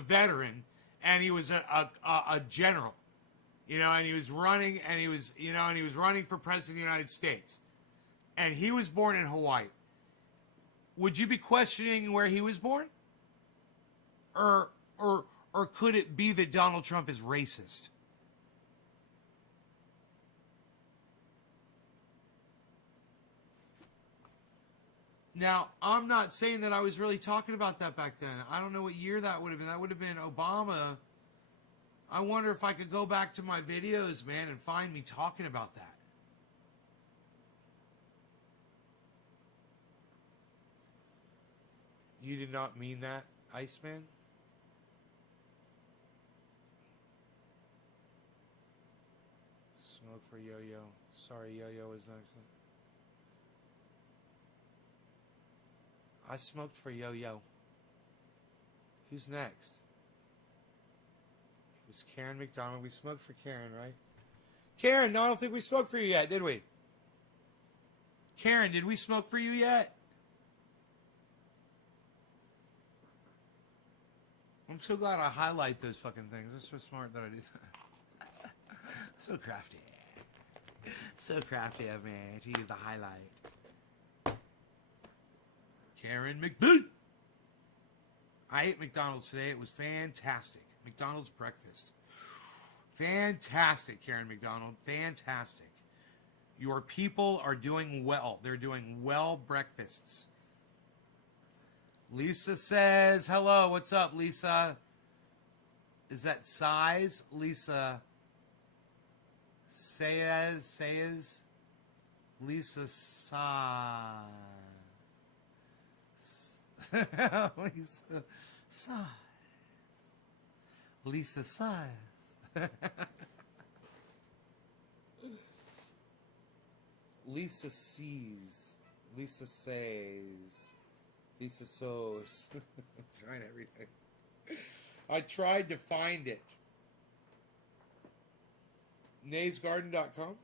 veteran, and he was a general, and he was running for president of the United States, and he was born in Hawaii. Would you be questioning where he was born? Or could it be that Donald Trump is racist? Now, I'm not saying that I was really talking about that back then. I don't know what year that would have been. That would have been Obama. I wonder if I could go back to my videos, man, and find me talking about that. You did not mean that, Iceman? Smoke for Yo-Yo. Sorry, Yo-Yo is next. I smoked for Yo-Yo. Who's next? It was Karen McDonald. We smoked for Karen, right? Karen, no, I don't think we smoked for you yet, did we? Karen, did we smoke for you yet? I'm so glad I highlight those fucking things. It's so smart that I do that. So crafty. So crafty of me to use the highlight. Karen McBoot. I ate McDonald's today. It was fantastic. McDonald's breakfast. Fantastic, Karen McDonald. Fantastic. Your people are doing well. They're doing well breakfasts. Lisa says, hello, what's up, Lisa? Is that size? Lisa says, Lisa size. Lisa size. Lisa size. Lisa sees. Lisa says. Lisa So's. Trying everything. I tried to find it. naysgarden.com.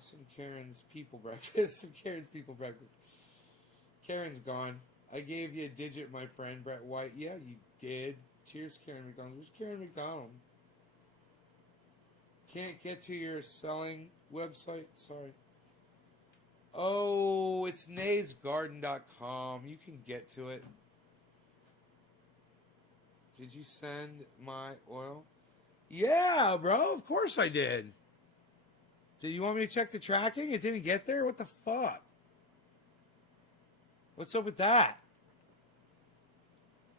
Some Karen's people breakfast. Some Karen's people breakfast. Karen's gone. I gave you a digit, my friend, Brett White. Yeah, you did. Cheers, Karen McDonald. Who's Karen McDonald? Can't get to your selling website? Sorry. Oh, it's naysgarden.com. You can get to it. Did you send my oil? Yeah, bro. Of course I did. Do you want me to check the tracking? It didn't get there? What the fuck? What's up with that?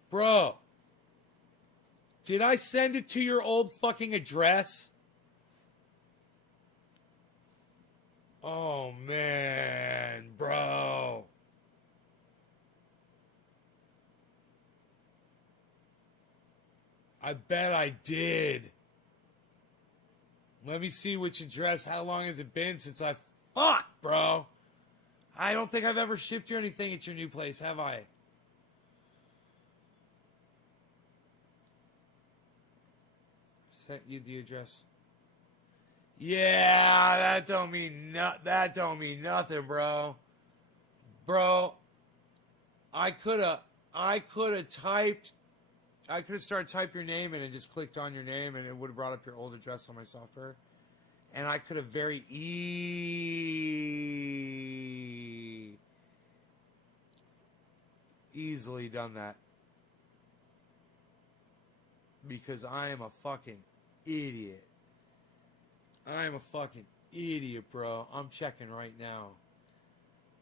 Bro. Did I send it to your old fucking address? Oh, man. Bro. I bet I did. Let me see which address. How long has it been since I... Fuck, bro. I don't think I've ever shipped you anything at your new place, have I? Sent you the address. Yeah, that don't mean nothing, bro. Bro, I could have started type your name in and just clicked on your name and it would have brought up your old address on my software. And I could have very easily done that. Because I am a fucking idiot. I am a fucking idiot, bro. I'm checking right now.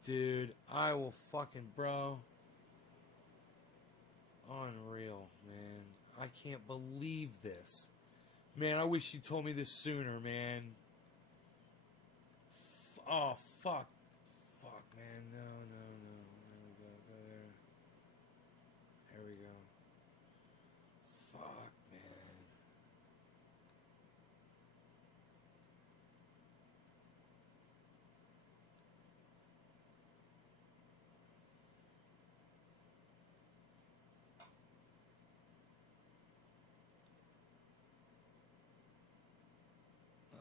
Dude, I will fucking, bro. Unreal, man. I can't believe this. Man, I wish you told me this sooner, man. Oh, fuck. Fuck, man. No. There we go. Go there. There we go. Fuck, man.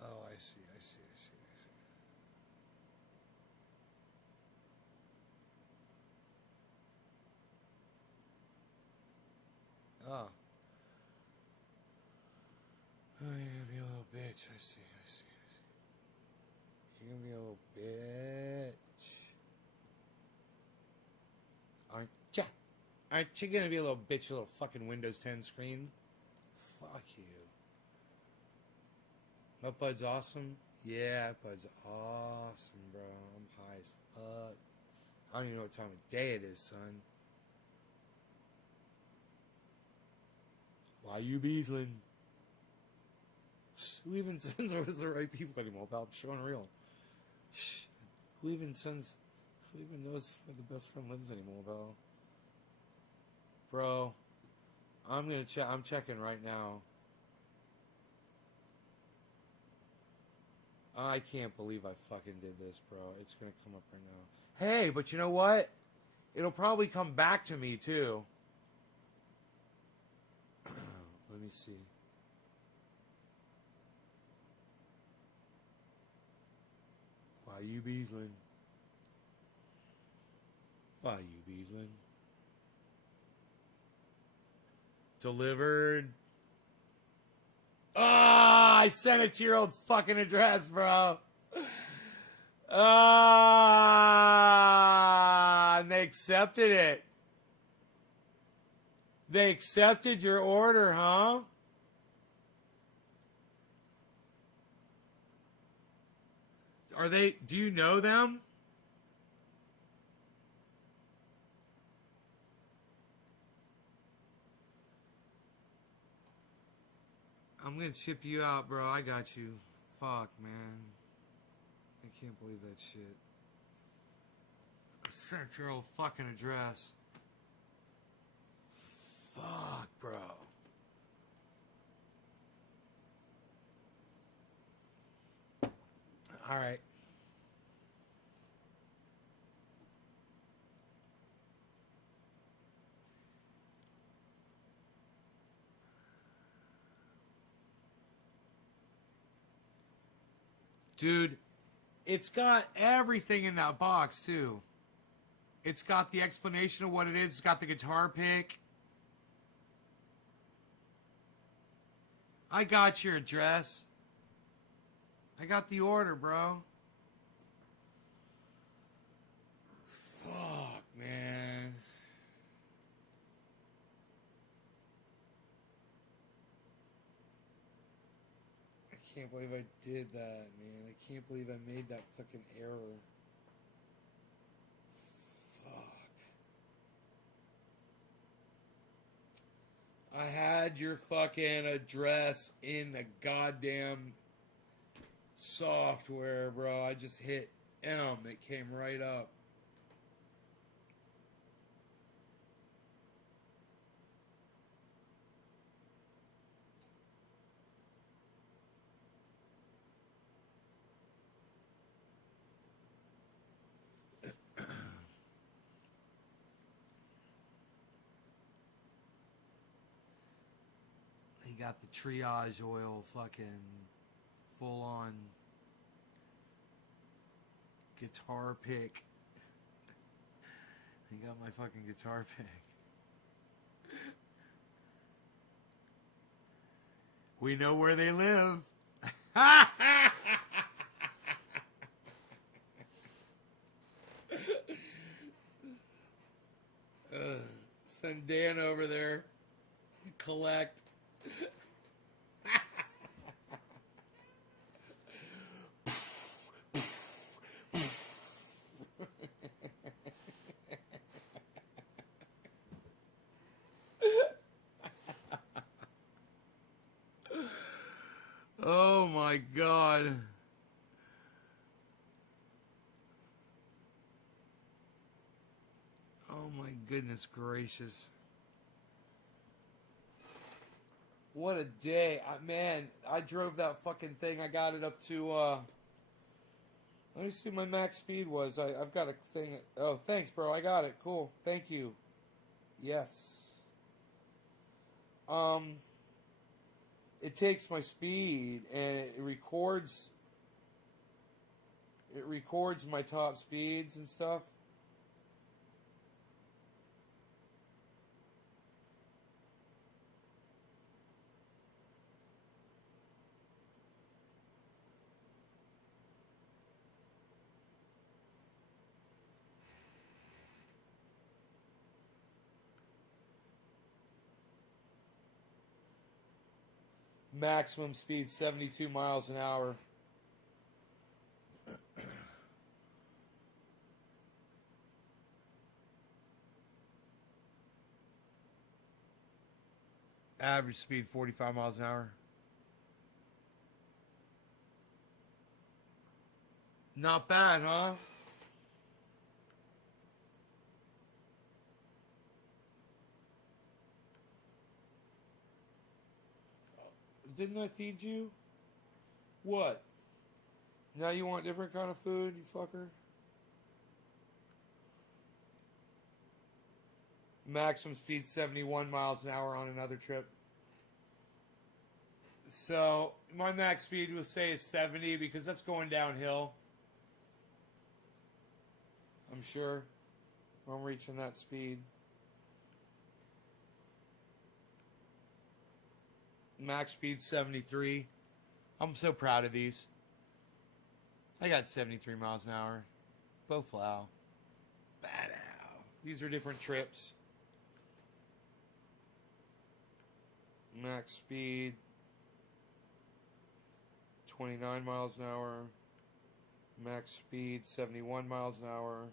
Oh, I see. Oh. Oh, you're gonna be a little bitch. I see. You're gonna be a little bitch. Aren't ya? Aren't you gonna be a little bitch, a little fucking Windows 10 screen? Fuck you. Bud's awesome? Yeah, Bud's awesome, bro. I'm high as fuck. I don't even know what time of day it is, son. Why you beasling? Who even sends those the right people anymore, pal? I'm showing real. Who even knows where the best friend lives anymore, pal? Bro, I'm gonna check. I'm checking right now. I can't believe I fucking did this, bro. It's gonna come up right now. Hey, but you know what? It'll probably come back to me, too. Let me see. Why you beasling? Why you beasling? Delivered. Ah, I sent it to your old fucking address, bro. Ah, and they accepted it. They accepted your order, huh? Do you know them? I'm gonna ship you out, bro. I got you. Fuck, man. I can't believe that shit. I sent your old fucking address. Fuck, bro. All right. Dude, it's got everything in that box, too. It's got the explanation of what it is. It's got the guitar pick. I got your address. I got the order, bro. Fuck, man. can't believe I did that, man. I can't believe I made that fucking error. Fuck. I had your fucking address in the goddamn software, bro. I just hit M. It came right up. He got the triage oil fucking full on guitar pick. He got my fucking guitar pick. We know where they live. Send Dan over there. Collect. Oh my God. Oh my goodness gracious. What a day. Man, I drove that fucking thing. I got it up to, let me see what my max speed was. I've got a thing. Oh, thanks, bro. I got it. Cool. Thank you. Yes. It takes my speed and it records my top speeds and stuff. Maximum speed 72 miles an hour. Average speed 45 miles an hour. Not bad, huh? Didn't I feed you? What? Now you want different kind of food, you fucker? Maximum speed 71 miles an hour on another trip. So my max speed will say is 70 because that's going downhill. I'm sure I'm reaching that speed. Max speed 73. I'm so proud of these. I got 73 miles an hour. Boflow. Badow. These are different trips. Max speed 29 miles an hour. Max speed 71 miles an hour.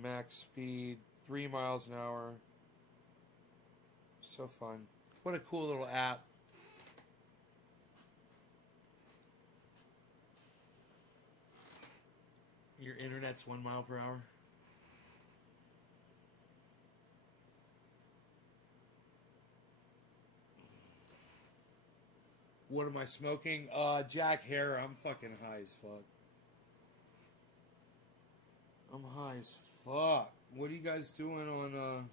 Max speed 3 miles an hour. So fun. What a cool little app. Your internet's 1 mile per hour. What am I smoking? Jack Hare. I'm fucking high as fuck. I'm high as fuck. What are you guys doing on,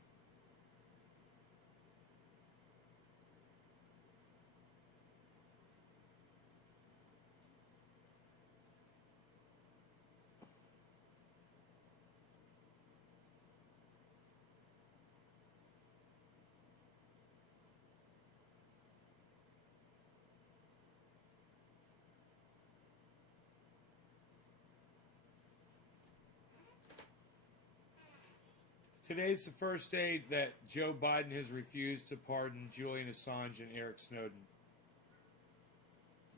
Today's the first day that Joe Biden has refused to pardon Julian Assange and Eric Snowden.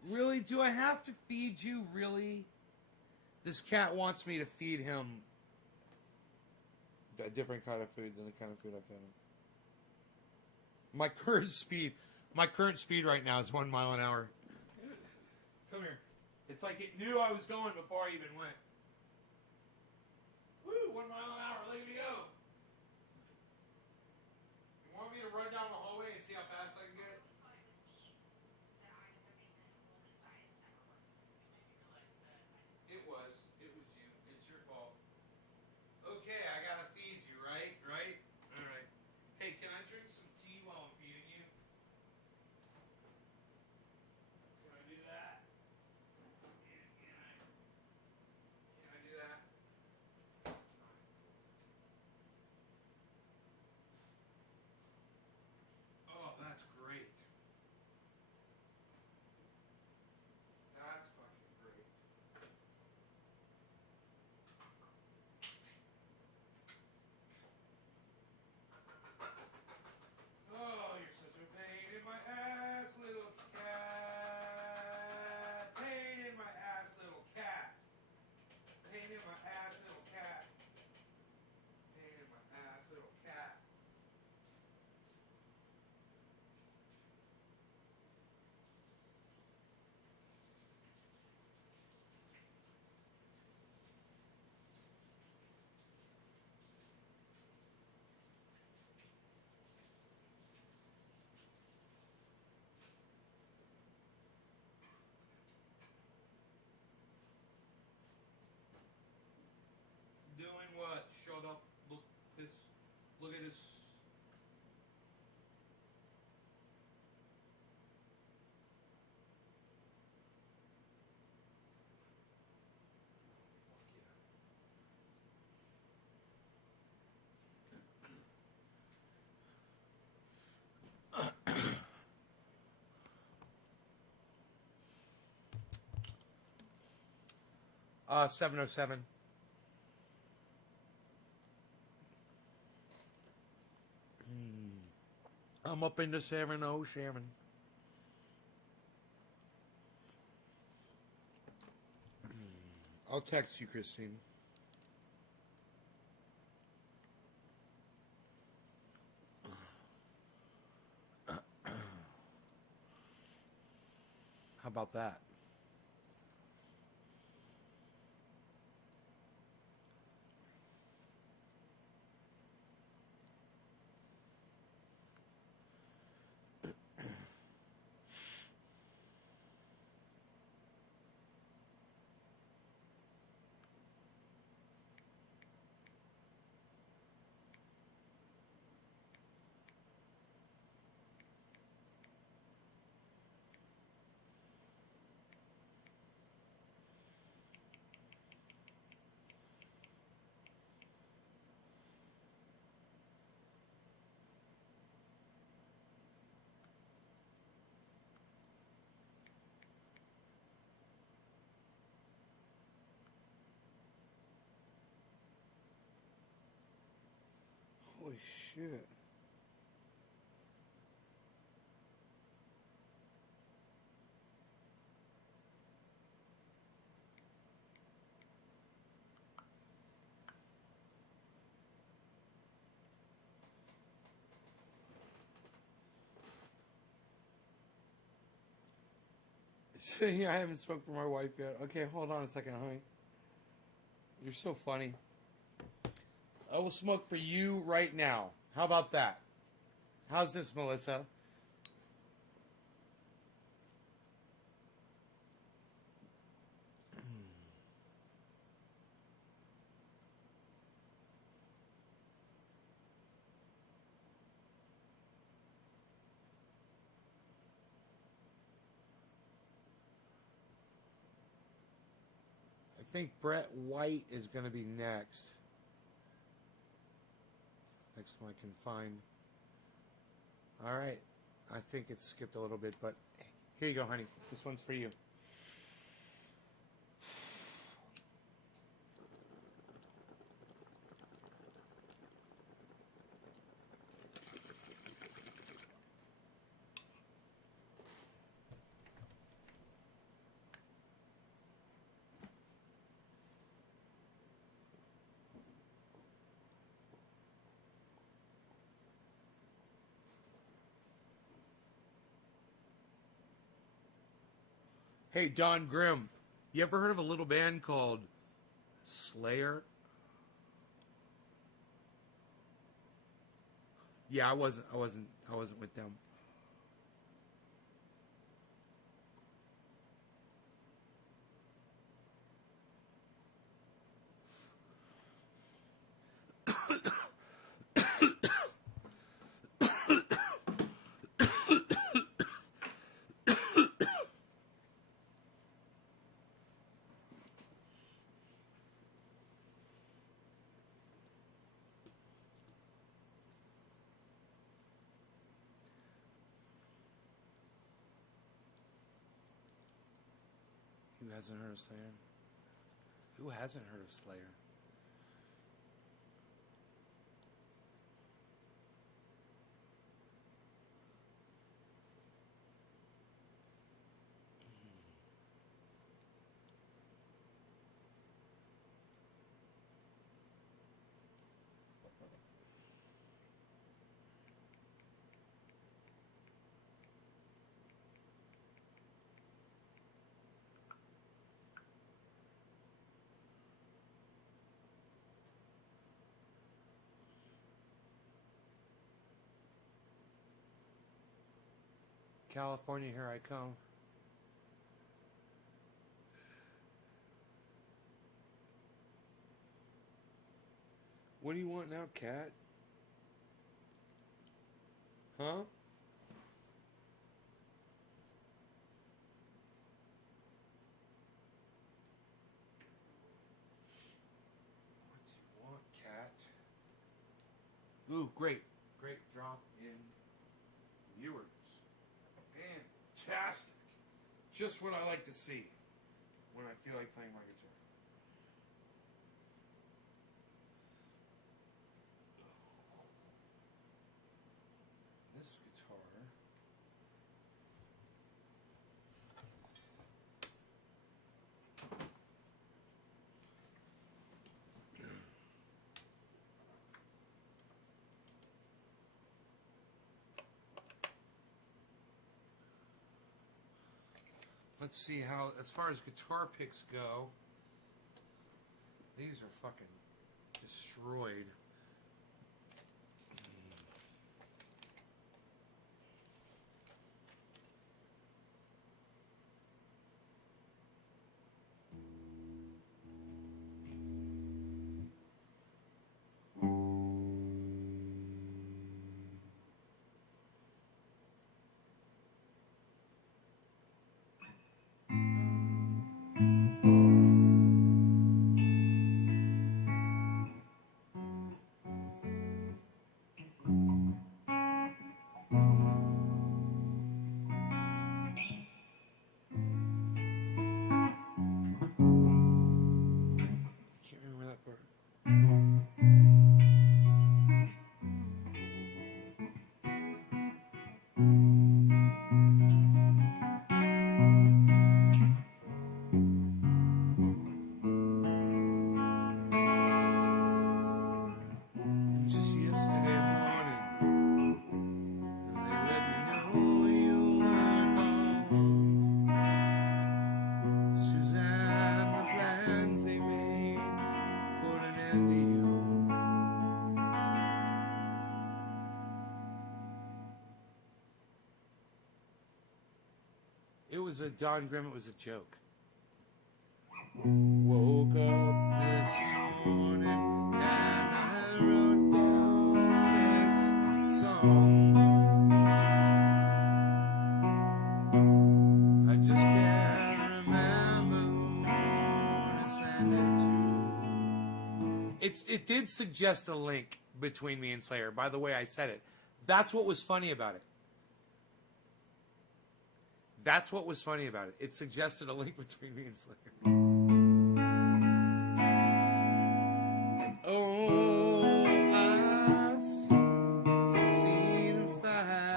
Really? Do I have to feed you? Really? This cat wants me to feed him a different kind of food than the kind of food I fed him. My current speed right now is 1 mile an hour. Come here. It's like it knew I was going before I even went. Woo! 1 mile an hour. Look at me go. You want me to run down the hallway and see how fast I can get? It was. It was you. It's your fault. Okay, I gotta feed you, right? Right? Alright. Hey, can I drink some tea while I'm feeding you? Can I do that? Can I do that? Oh, that's great. That's fucking great. Oh, you're such a pain in my ass, little cat. Pain in my ass, little cat. Pain in my ass, little cat. Pain in my ass, little cat. Doing what? Shut up. Look this. Look at this. Fuck yeah. 707. I'm up in the 707. I'll text you, Christine. How about that? Holy shit. I haven't spoke for my wife yet. Okay, hold on a second, honey. You're so funny. I will smoke for you right now. How about that? How's this, Melissa? I think Brett White is going to be next. Next one I can find. All right. I think it's skipped a little bit, but here you go, honey. This one's for you. Hey, Don Grimm, you ever heard of a little band called Slayer? Yeah, I wasn't with them. Who hasn't heard of Slayer? Who hasn't heard of Slayer? California, here I come. What do you want now, cat? Huh? What do you want, cat? Ooh, great. Great drop in viewers. Fantastic. Just what I like to see when I feel like playing my guitar. This guitar. Let's see how, as far as guitar picks go, these are fucking destroyed. It was a Don Grimm, it was a joke. Woke up this morning and I wrote down this song. I just can't remember who to send it to. It did suggest a link between me and Slayer, by the way I said it. That's what was funny about it. That's what was funny about it. It suggested a link between me and Slayer. And oh, I seen a fire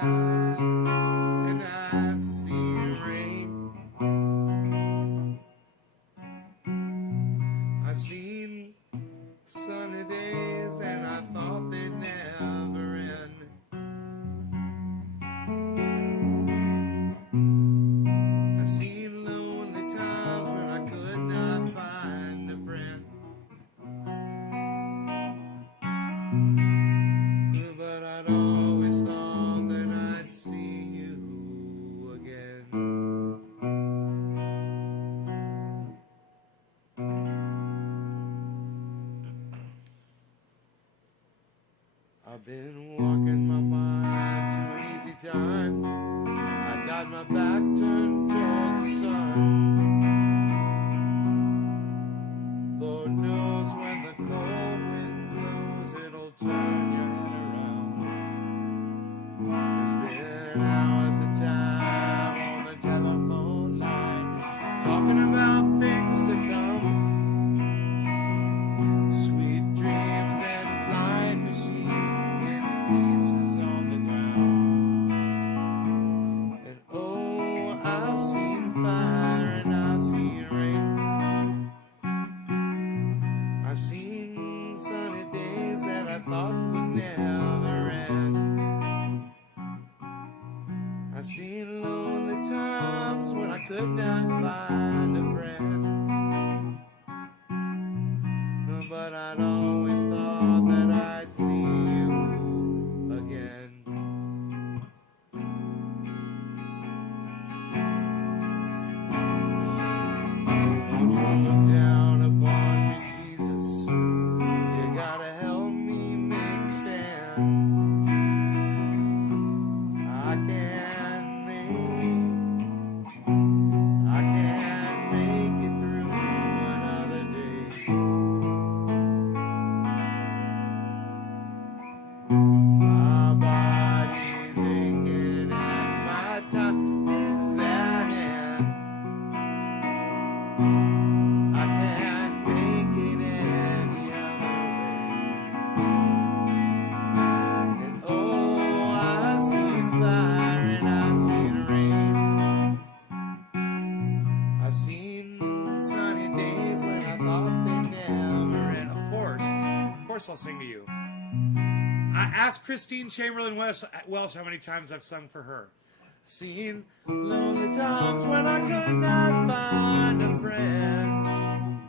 and I seen rain. I seen sunny days and I thought they'd never end. I seen lonely could not find a friend, but I'd always thought that I'd see you again. Won't you look down upon me, Jesus? You gotta help me make a stand. I can't make it through another day. My body's aching and my time is at hand. I can't make it any other way. And oh, I've seen fire and I've seen rain. I've seen sunny days when I thought they'd never end. Of course I'll sing to you. I asked Christine Chamberlain Welsh how many times I've sung for her. Seen lonely times when I could not find a friend,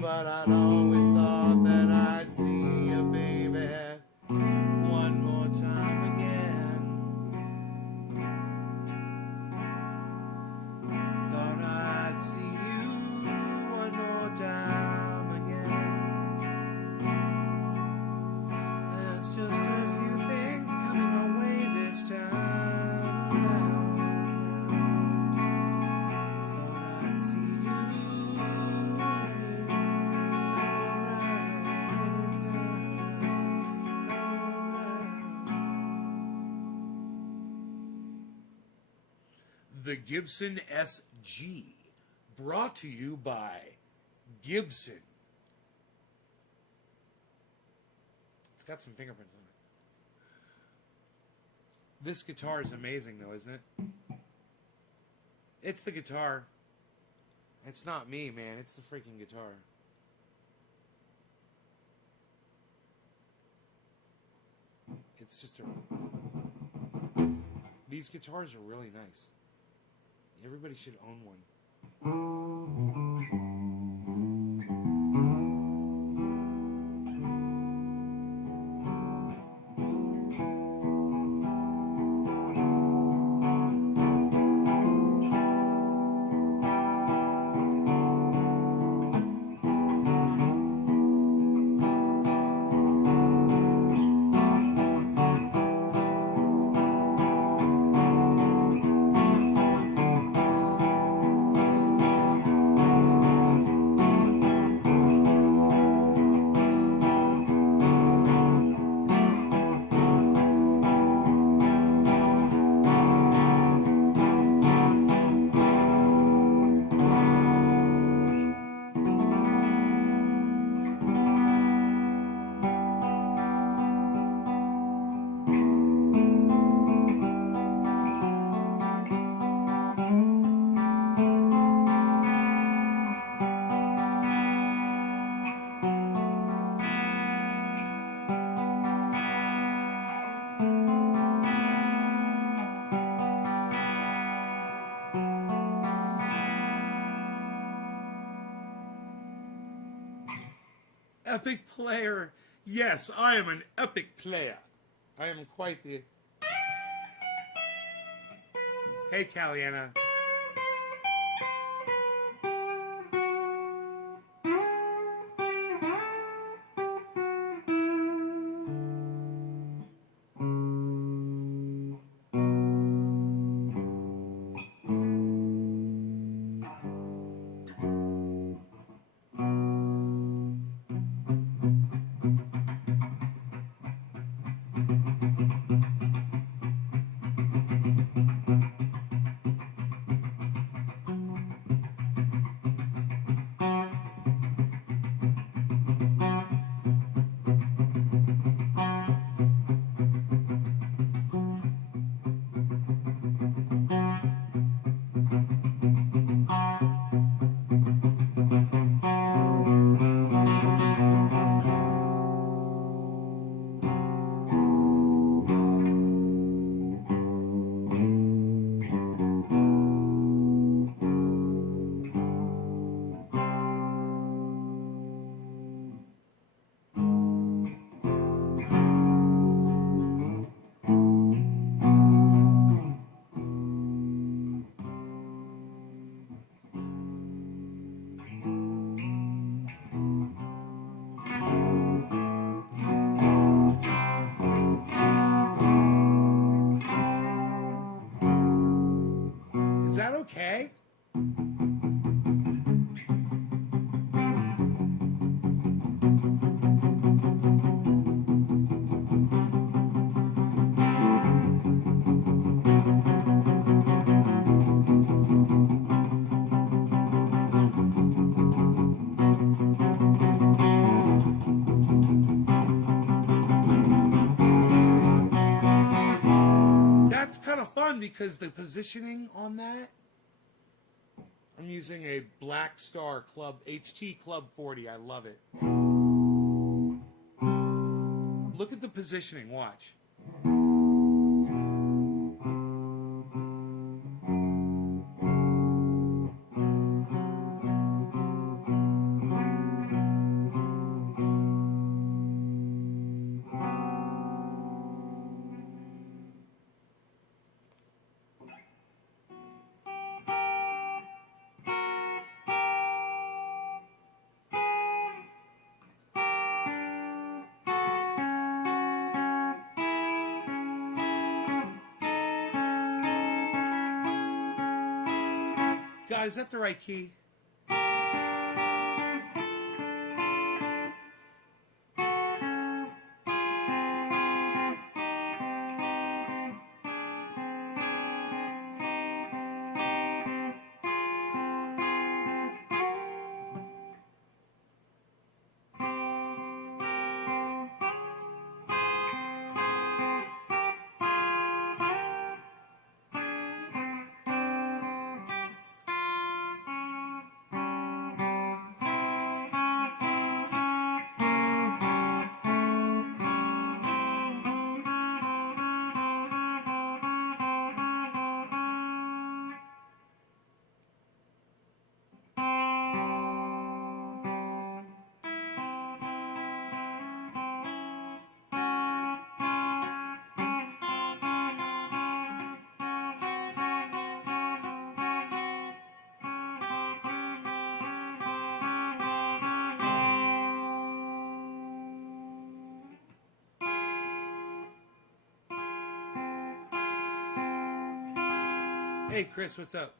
but I'd always thought that I'd see you, baby, one more time again. Thought I'd see you one more time again. There's just a few things coming my way this time around. Thought I'd see you the Gibson SG, brought to you by Gibson. It's got some fingerprints on it. This guitar is amazing, though, isn't it? It's the guitar. It's not me, man. It's the freaking guitar. It's just a... These guitars are really nice. Everybody should own one. Epic player. Yes, I am an epic player. I am quite the... Hey, Caliana. fun because the positioning on that, I'm using a Black Star Club HT Club 40. I love it. Look at the positioning. Watch. Guys, is that the right key? Hey, Chris, what's up?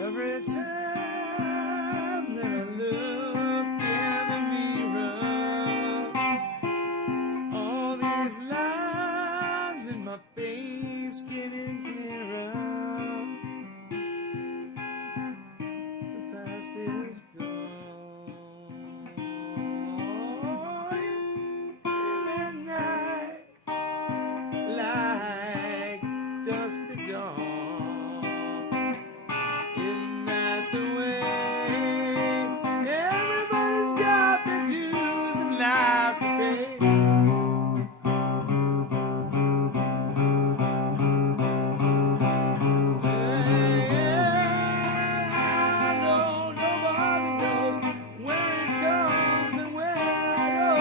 Every time that I look in the mirror, all these lines in my face getting clearer. The past is gone. In the night, like dusk to dawn. Isn't that the way? Everybody's got their dues in life to pay. I know nobody knows where it comes and where I go.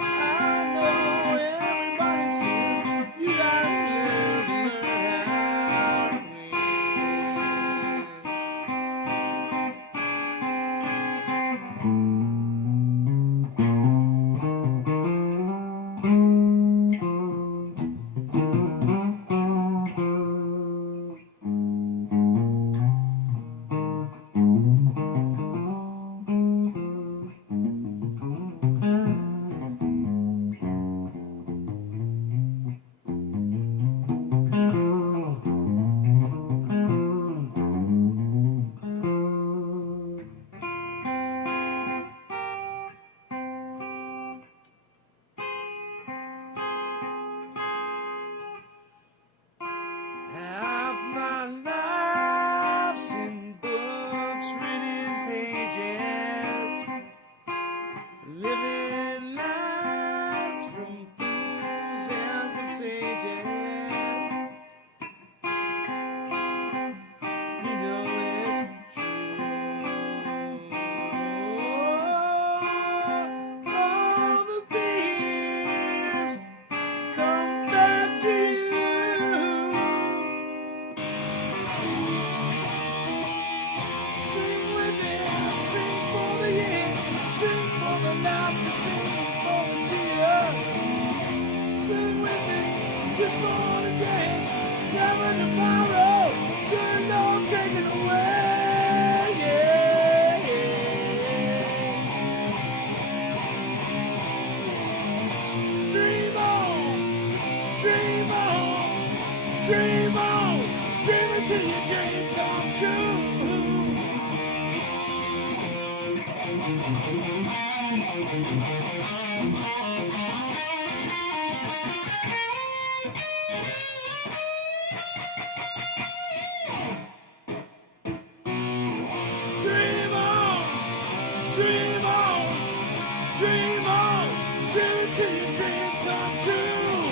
I know everybody says you gotta learn how to win. Dream on, dream on, dream on, dream till your dream come true.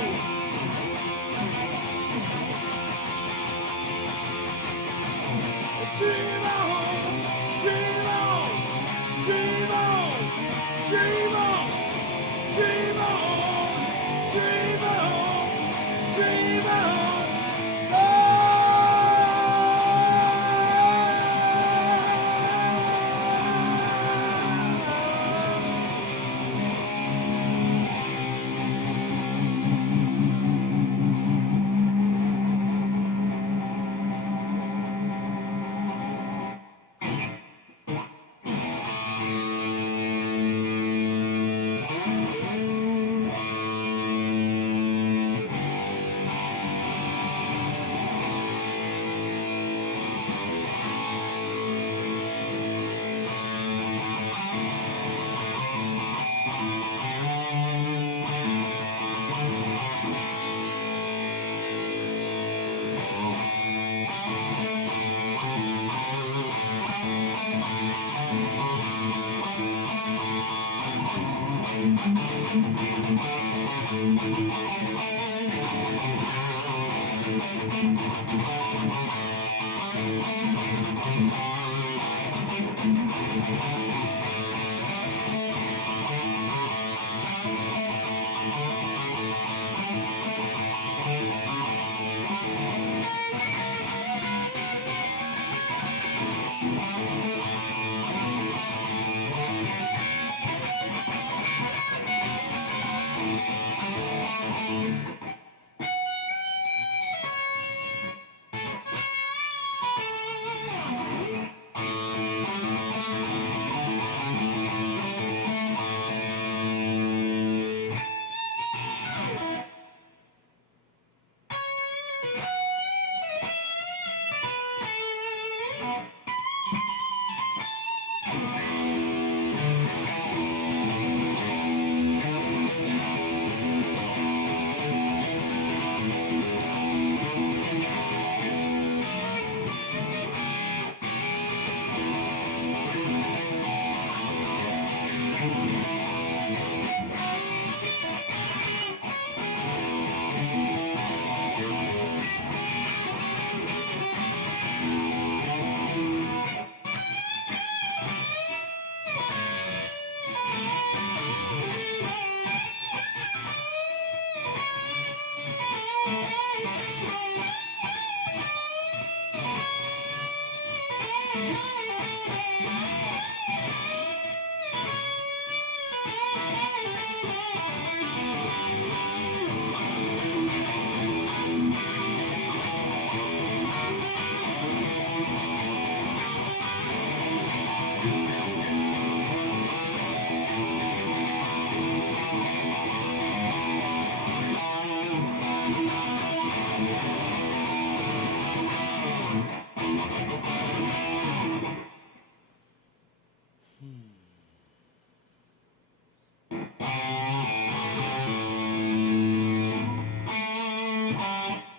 Dream on, dream on, dream on, dream on, dream on, dream on, dream on.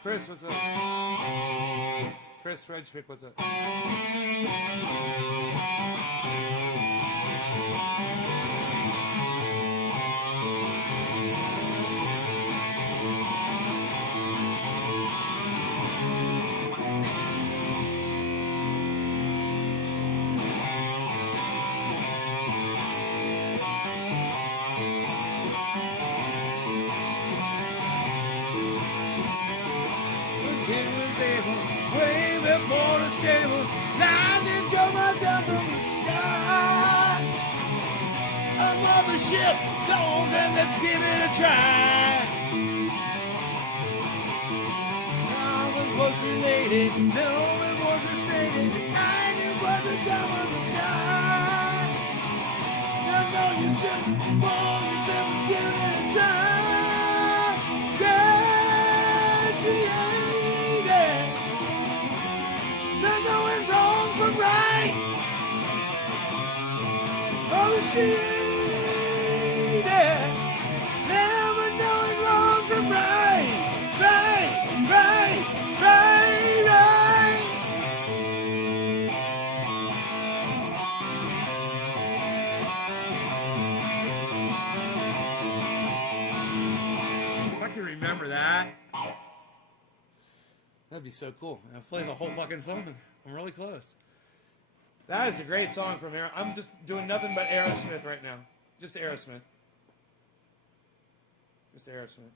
Chris, what's up? Chris Redschmidt, what's up? Way before the stable, lightning jumping down from the sky. Another ship goes and let's give it a try. Now it was related, no it wasn't stated, lightning wasn't down from the sky. Now know you should want to never give it a try. Yeah, she ain't it. Not knowing wrong from right. Oh, remember that. That'd be so cool. I'll play the whole fucking song. I'm really close. That is a great song from Aerosmith. I'm just doing nothing but Aerosmith right now. Just Aerosmith. Just Aerosmith.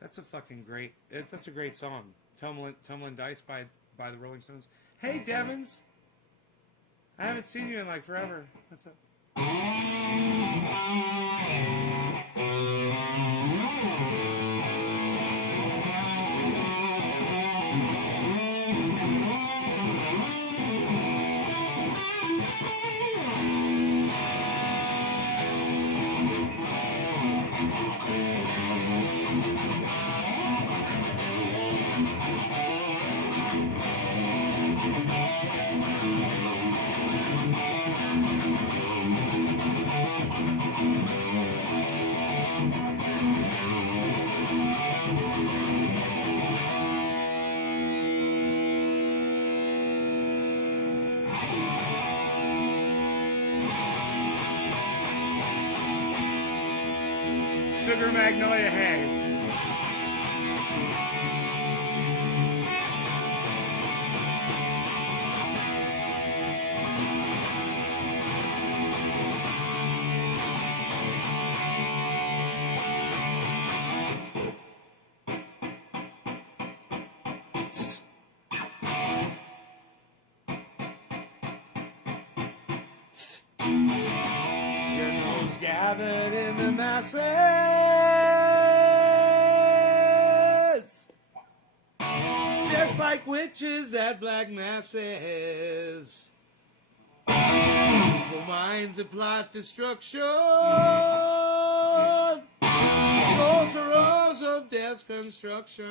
That's a fucking great. That's a great song. Tumbling Dice by the Rolling Stones. Hey, Devins. I haven't seen you in like forever. What's up? Sugar Magnolia Hay. Generals gathered in the masses, just like witches at black masses. Evil minds that plot destruction, sorcerers of death's construction.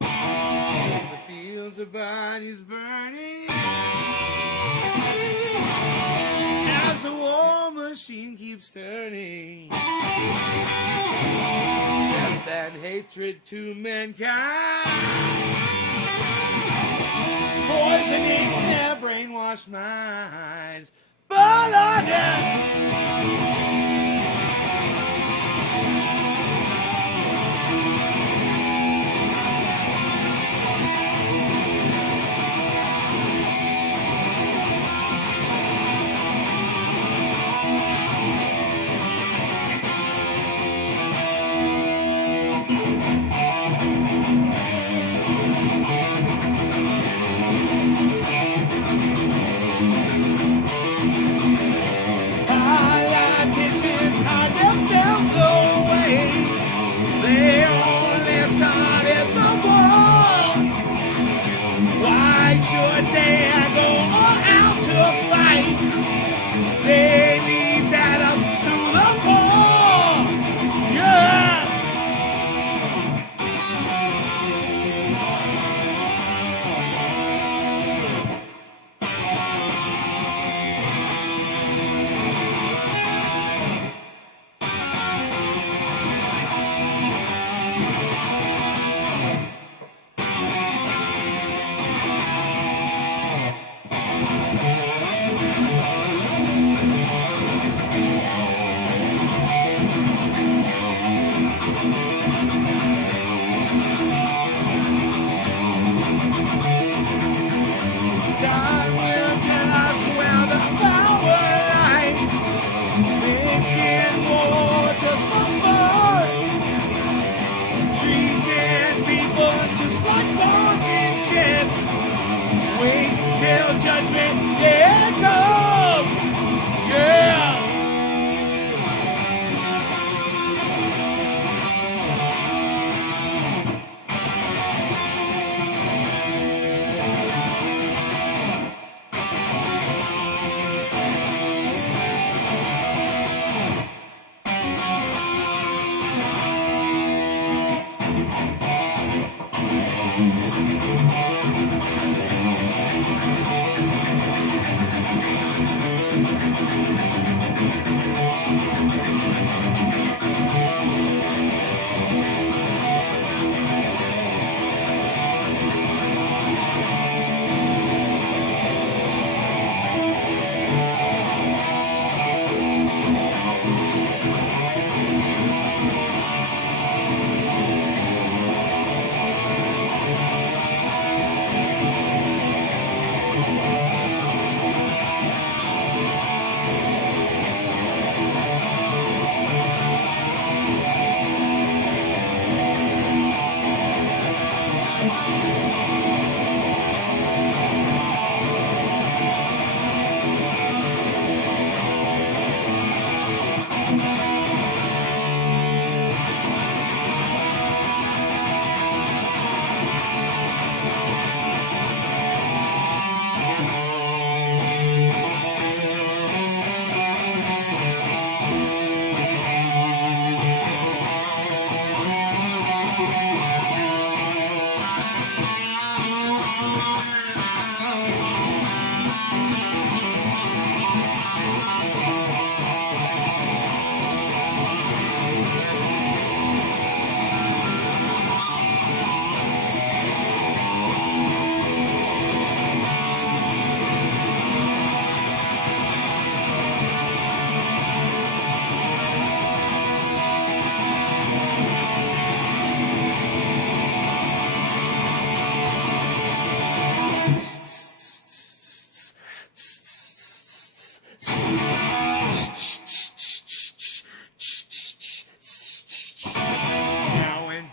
The fields of bodies burning as the war machine keeps turning. Death and hatred to mankind poisoning their brainwashed minds. But Lord, yeah. Politicians hide themselves away. They only started the war. Why should they go all out to fight? They leave that up to the poor. Yeah. Time will tell us where the power lies. Making war just for fun. Treating people just like pawns in chess. Wait till judgment day comes. Yeah.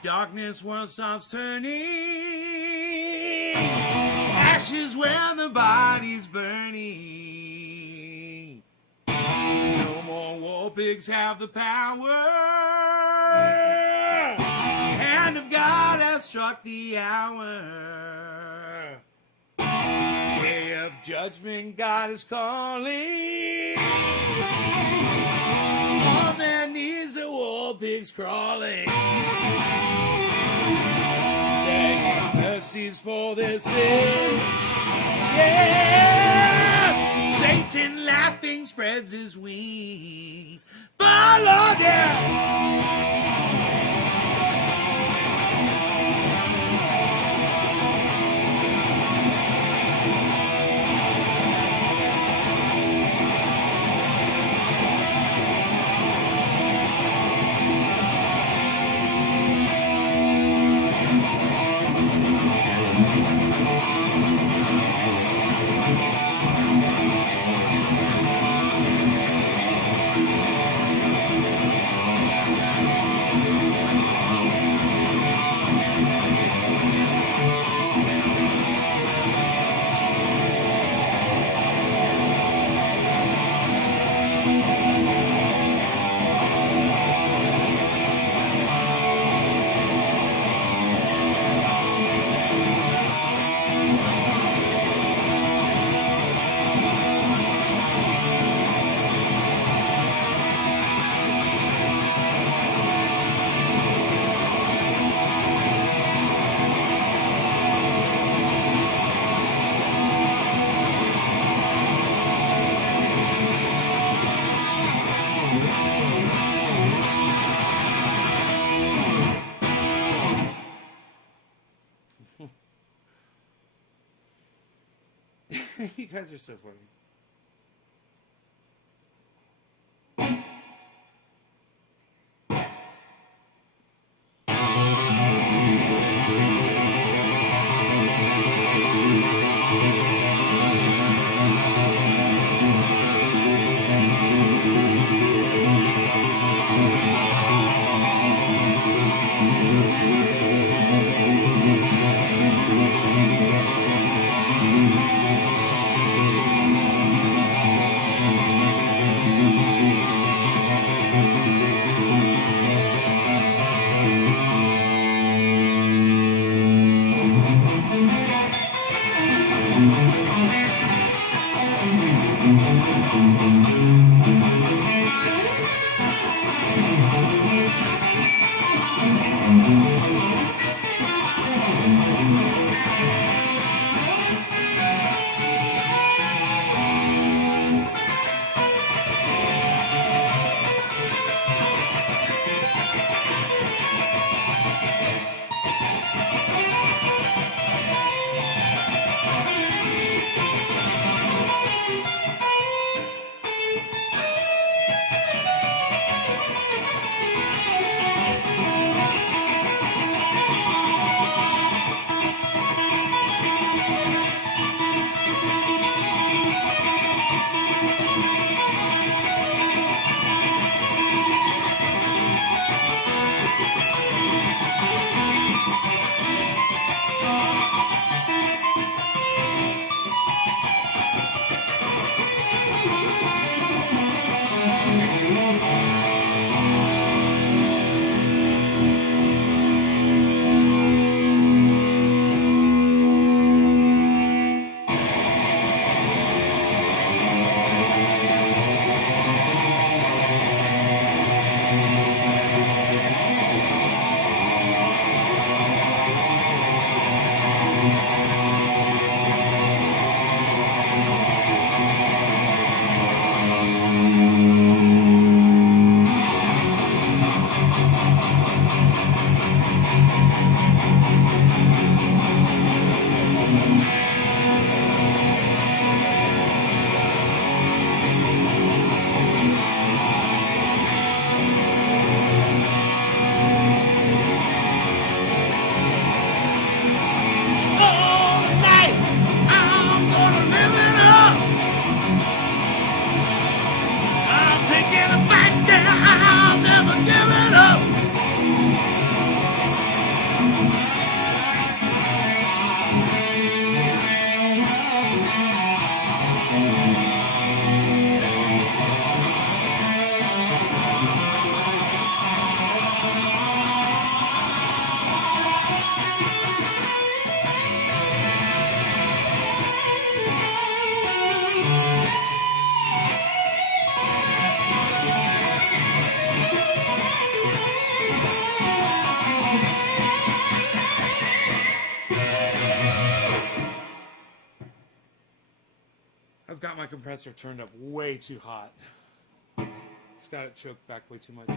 Darkness world stops turning, ashes where the body's burning. No more war pigs have the power. Hand of God has struck the hour. Day of judgment, God is calling. On their knees, the war pigs crawling. Begging mercies for their sins. Yes! Satan laughing spreads his wings. But Lord, yeah! You guys are so funny. I've got my compressor turned up way too hot. It's got it choked back way too much.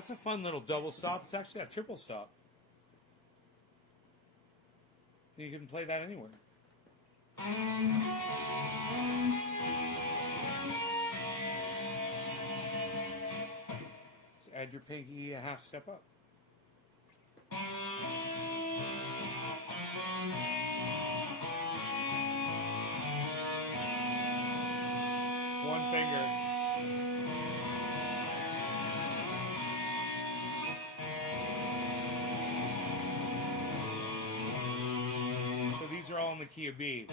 That's a fun little double stop. It's actually a triple stop. You can play that anywhere. Just add your pinky a half step up. One finger. So these are all in the key of B.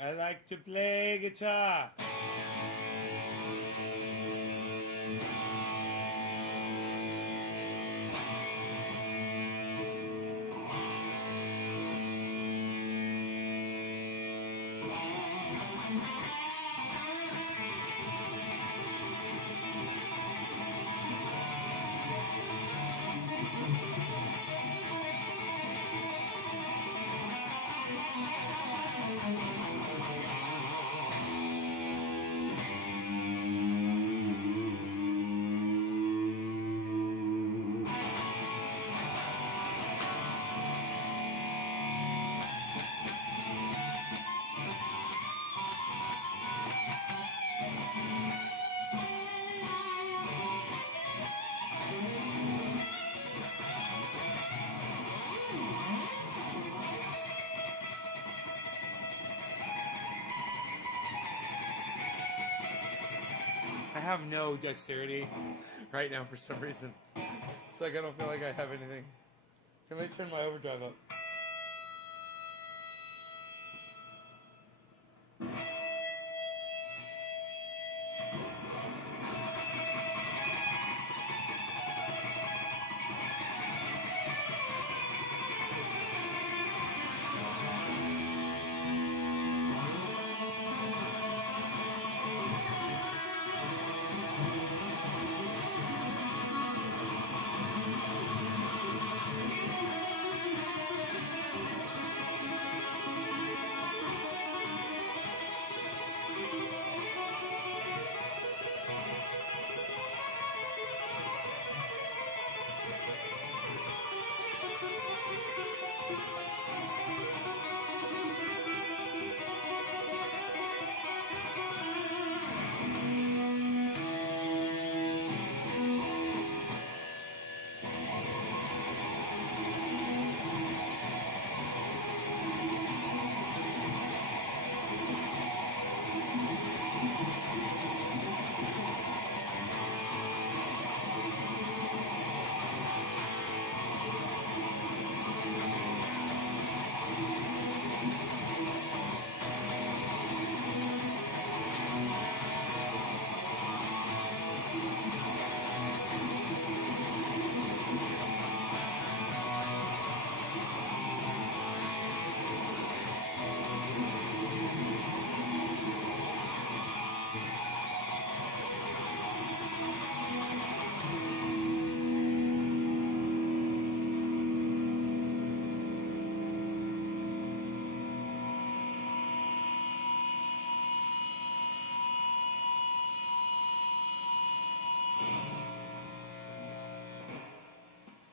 I like to play guitar. I have no dexterity right now for some reason. It's like I don't feel like I have anything. Can I turn my overdrive up?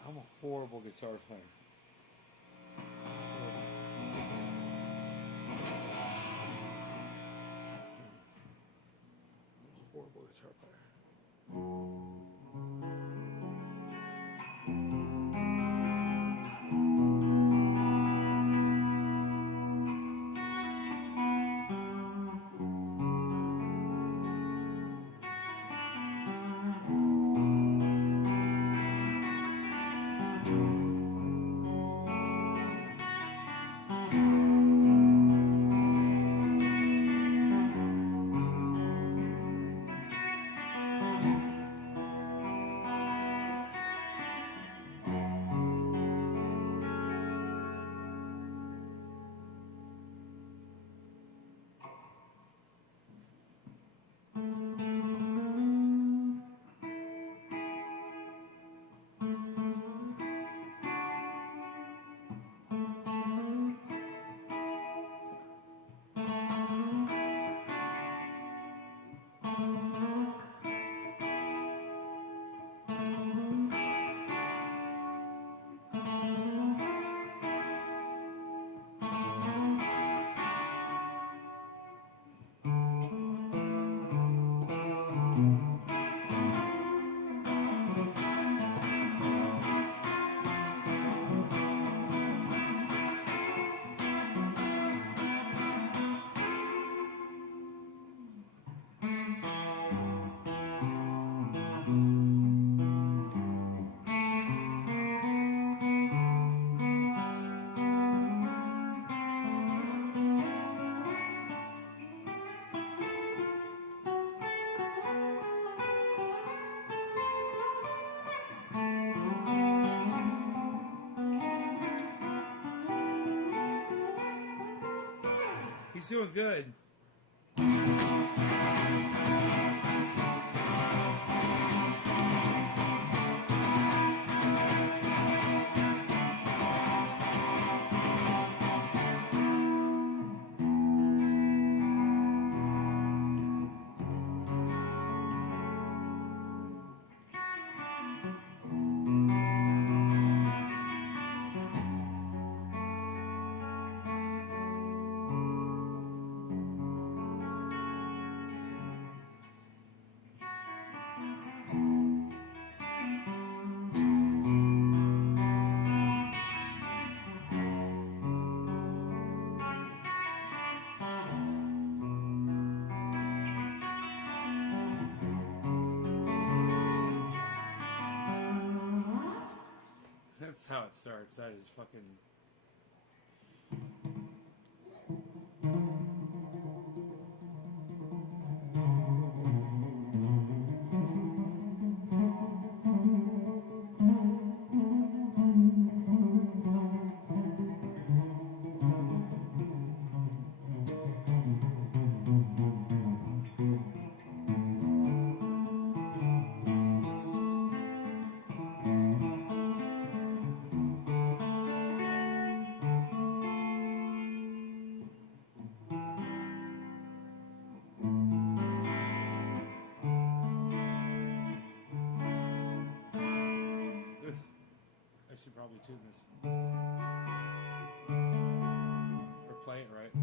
I'm a horrible guitar player. Horrible guitar player. He's doing good. That's how it starts. That is fucking... I should probably tune this. Or play it right.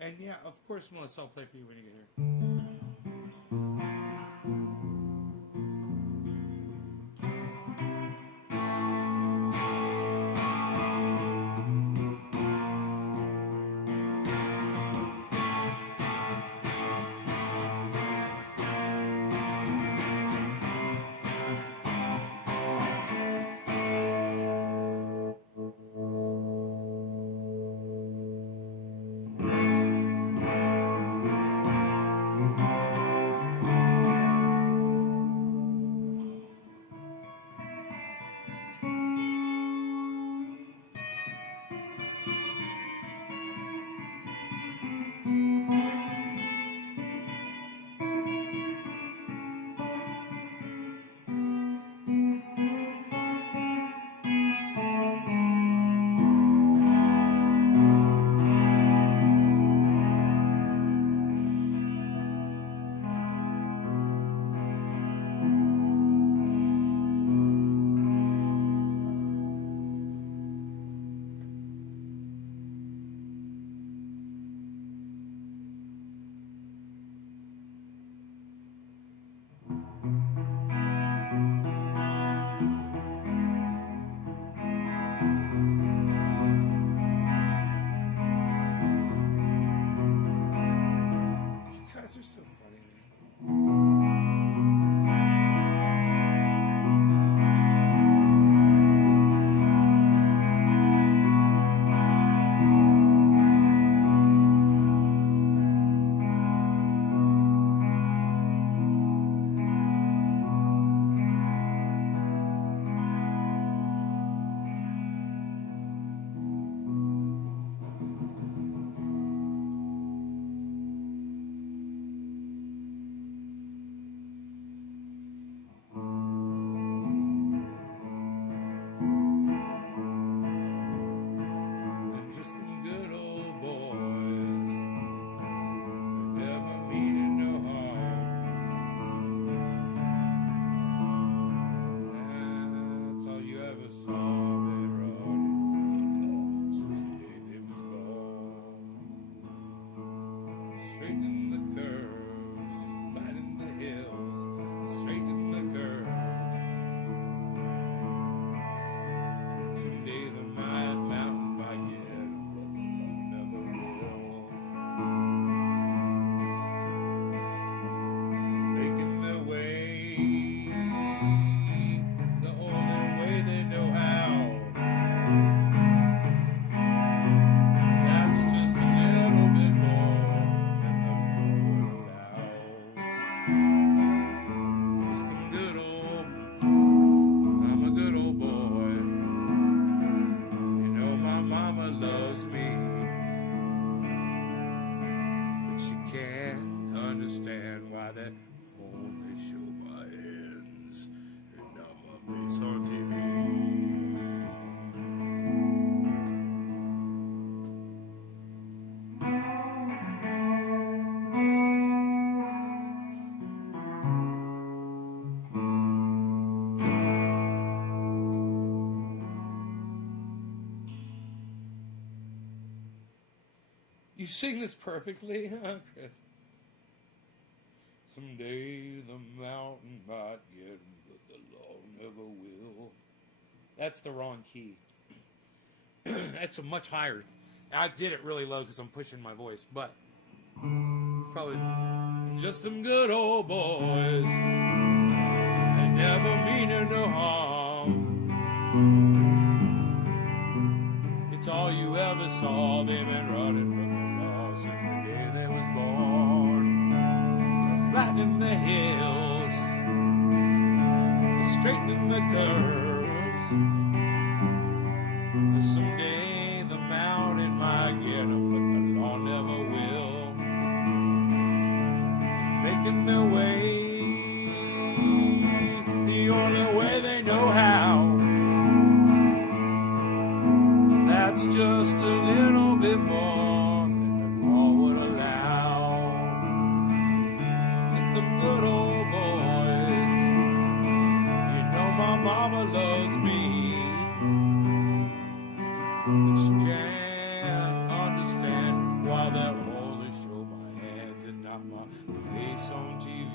And yeah, of course, Melissa, I'll play for you when you get here. You're so funny, man. they only show my hands and not my face on TV. You sing this perfectly, huh, Chris? Someday the mountain might get 'em, but the law never will. That's the wrong key. That's a much higher. I did it really low because I'm pushing my voice, but probably just them good old boys. They never meaning no harm. It's all you ever saw. They've been running from the law since the day they was born. They're flattening the hills, they're straightening the curves. But someday the mountain might get 'em, but the law never will. Making their way the only way they know how. That's just a little bit more than the law would allow. Just them good old boys. You know my mama loves me, but she can't understand why they only show my hands and not my face on TV.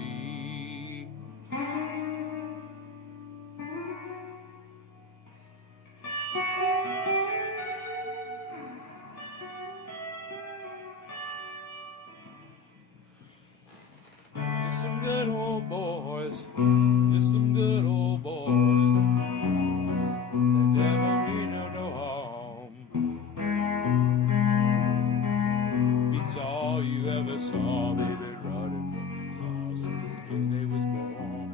Just some good old boys, just some good old boys. They never mean no harm. Beats all you ever saw. They've been running from the law since the day they was born.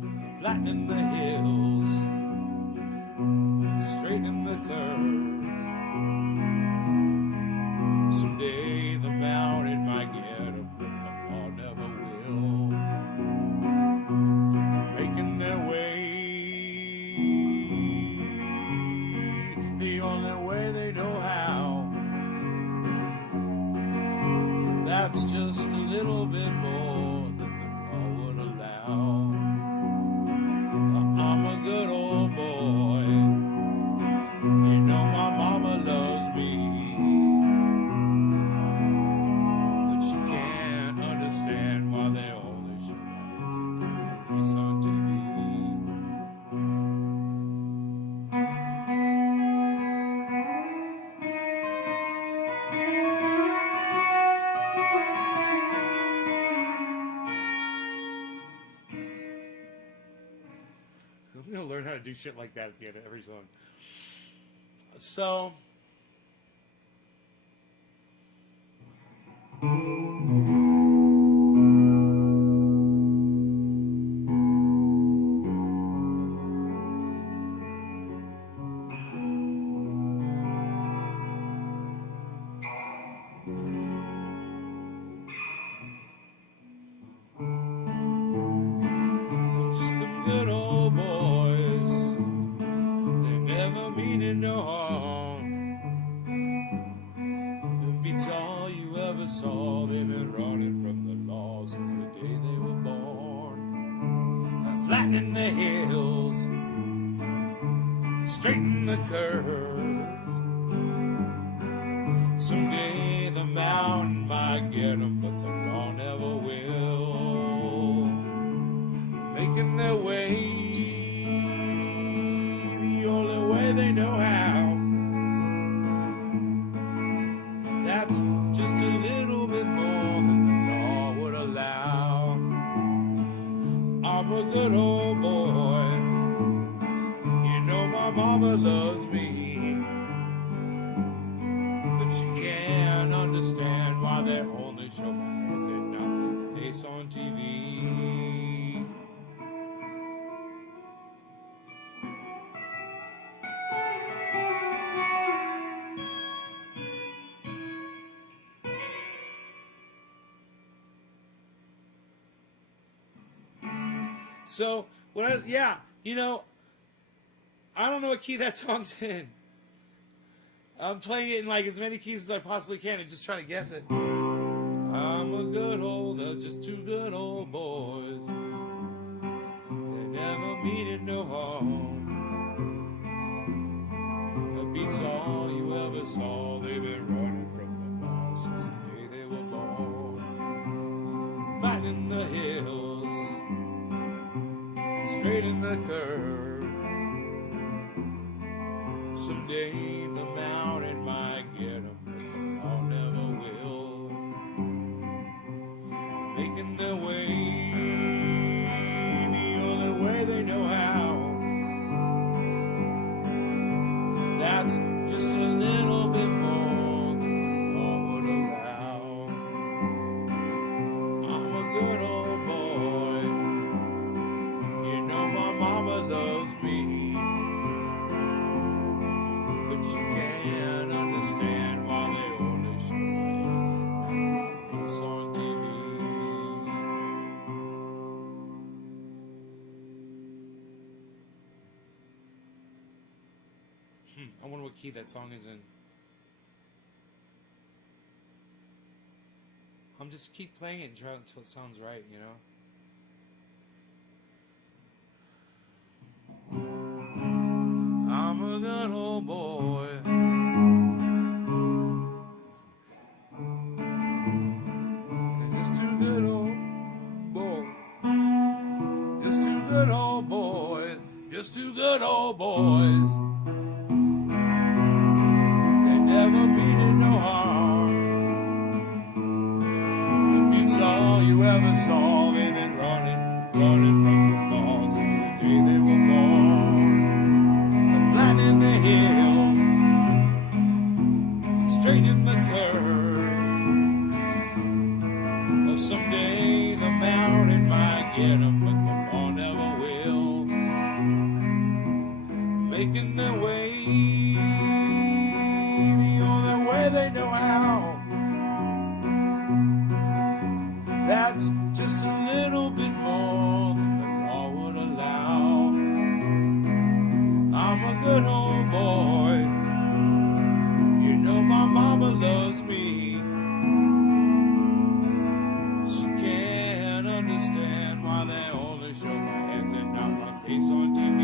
They're flattening the hills, straightening the curve. Someday the mountain might get 'em, but the law never will. They're making their way the only way they know how. That's just a little bit more than the law would allow. I'm a good old boy. You know my mama loves me, but she can't understand why they only show my face on TV. I'm gonna learn how to do shit like that at the end of every song. So. Just them good old boys, they never meaning no harm. It beats all you ever saw. They've been running from the law since the day they were born. Flattening the hills, straightening the curves. Someday the mountain might get 'em, but the law never will. Making their way the only way they know how. That's just a little bit more than the law would allow. I'm a good old boy. You know my mama loves me, but she can't understand why they only show my hands and not my face on TV. So, I don't know what key that song's in. I'm playing it in like as many keys as I possibly can and just trying to guess it. I'm a good old, just two good old boys. They never meaning no harm. The beats all you ever saw. They've been running from the law since the day they were born. Fighting the hills, straight in the curve. Someday the mountain might get them, but the law never will. Making their way the only way they know how. That's just a little bit more than the law would allow. I'm a good old boy. You know my mama loves me. But you can't understand why they only show my face on TV. I wonder what key that song is in. I'm just keep playing it until it sounds right, you know? I'm a good old boy. Just two good old boys. Just two good old boys. Just two good old boys. They never meaning no harm. The beats all you ever saw. They've been running from the ball since the day they were born. Flat in the hill, straight in the curve. Well, someday the mountain might get them, but the law never will. Making their way the only way they know how. That's just a little bit more than the law would allow. I'm a good old boy. You know my mama loves me. She can't understand why they only show my hands and not my face on TV.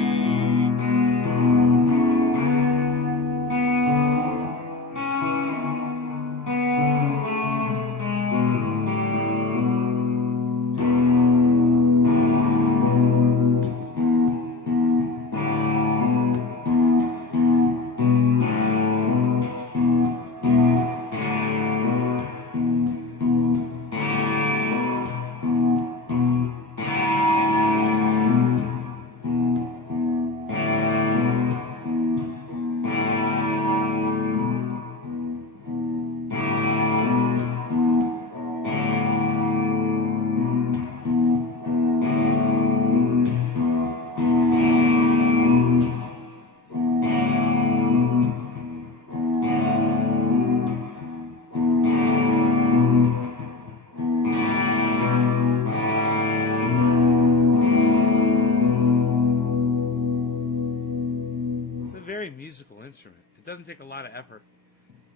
Musical instrument. It doesn't take a lot of effort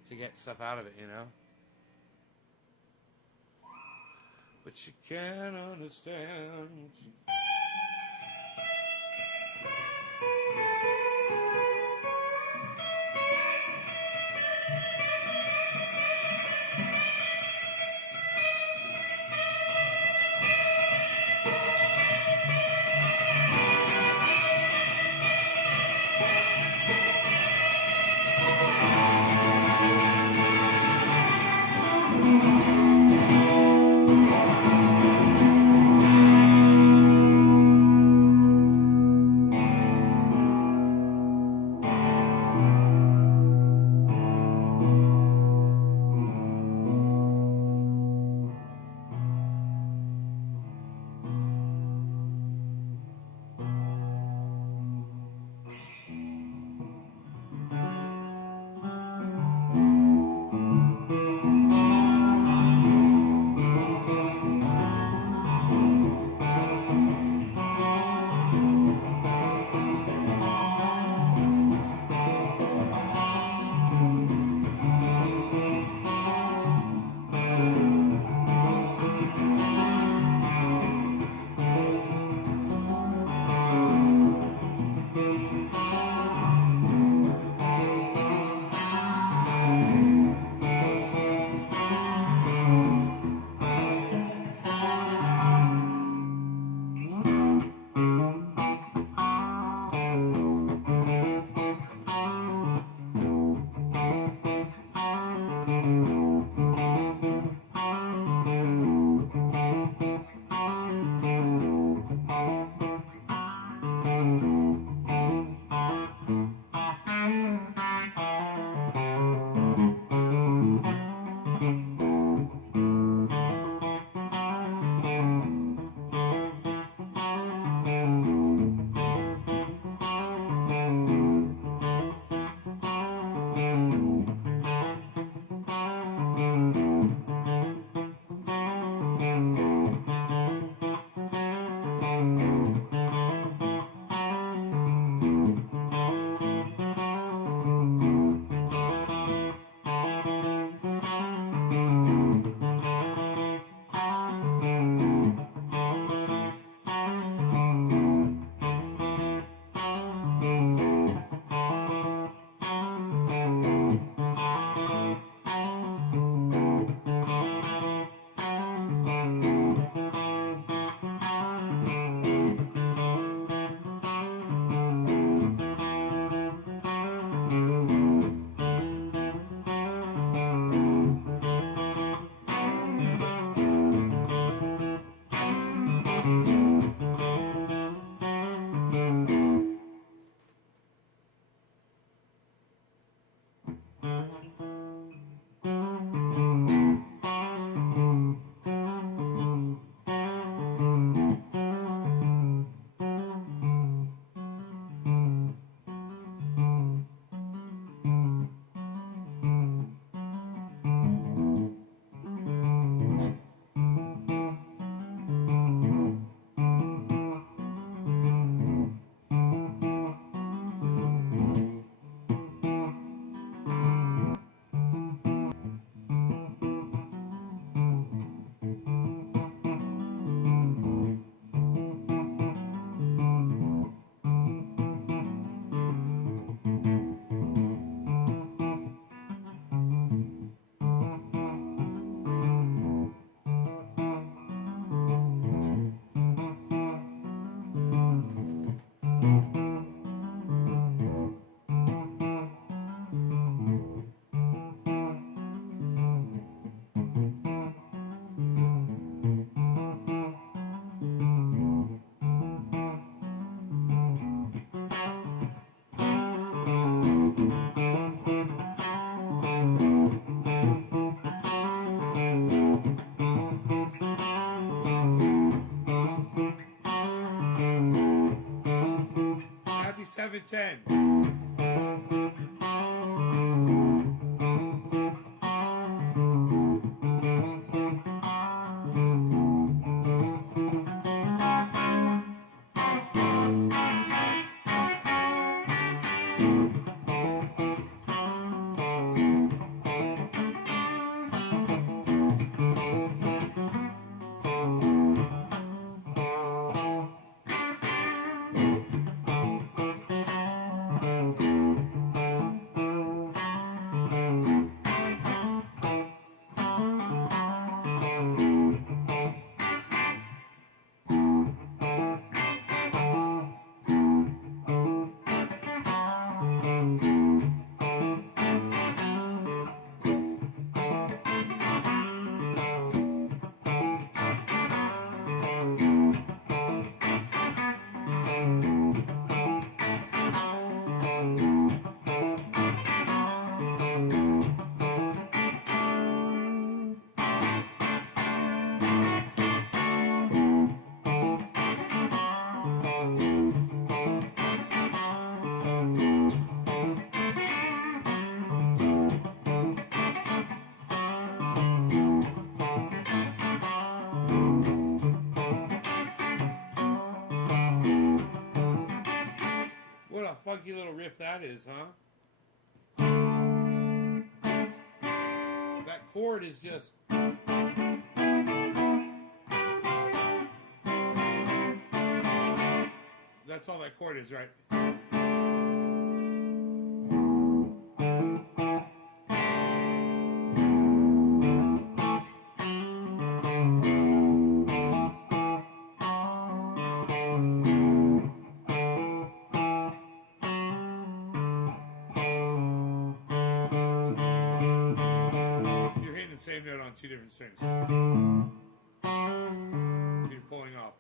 to get stuff out of it, you know? But you can't understand. at 10. What a funky little riff that is, huh? That chord is just... That's all that chord is, right? You're hitting the same note on two different strings. You're pulling off.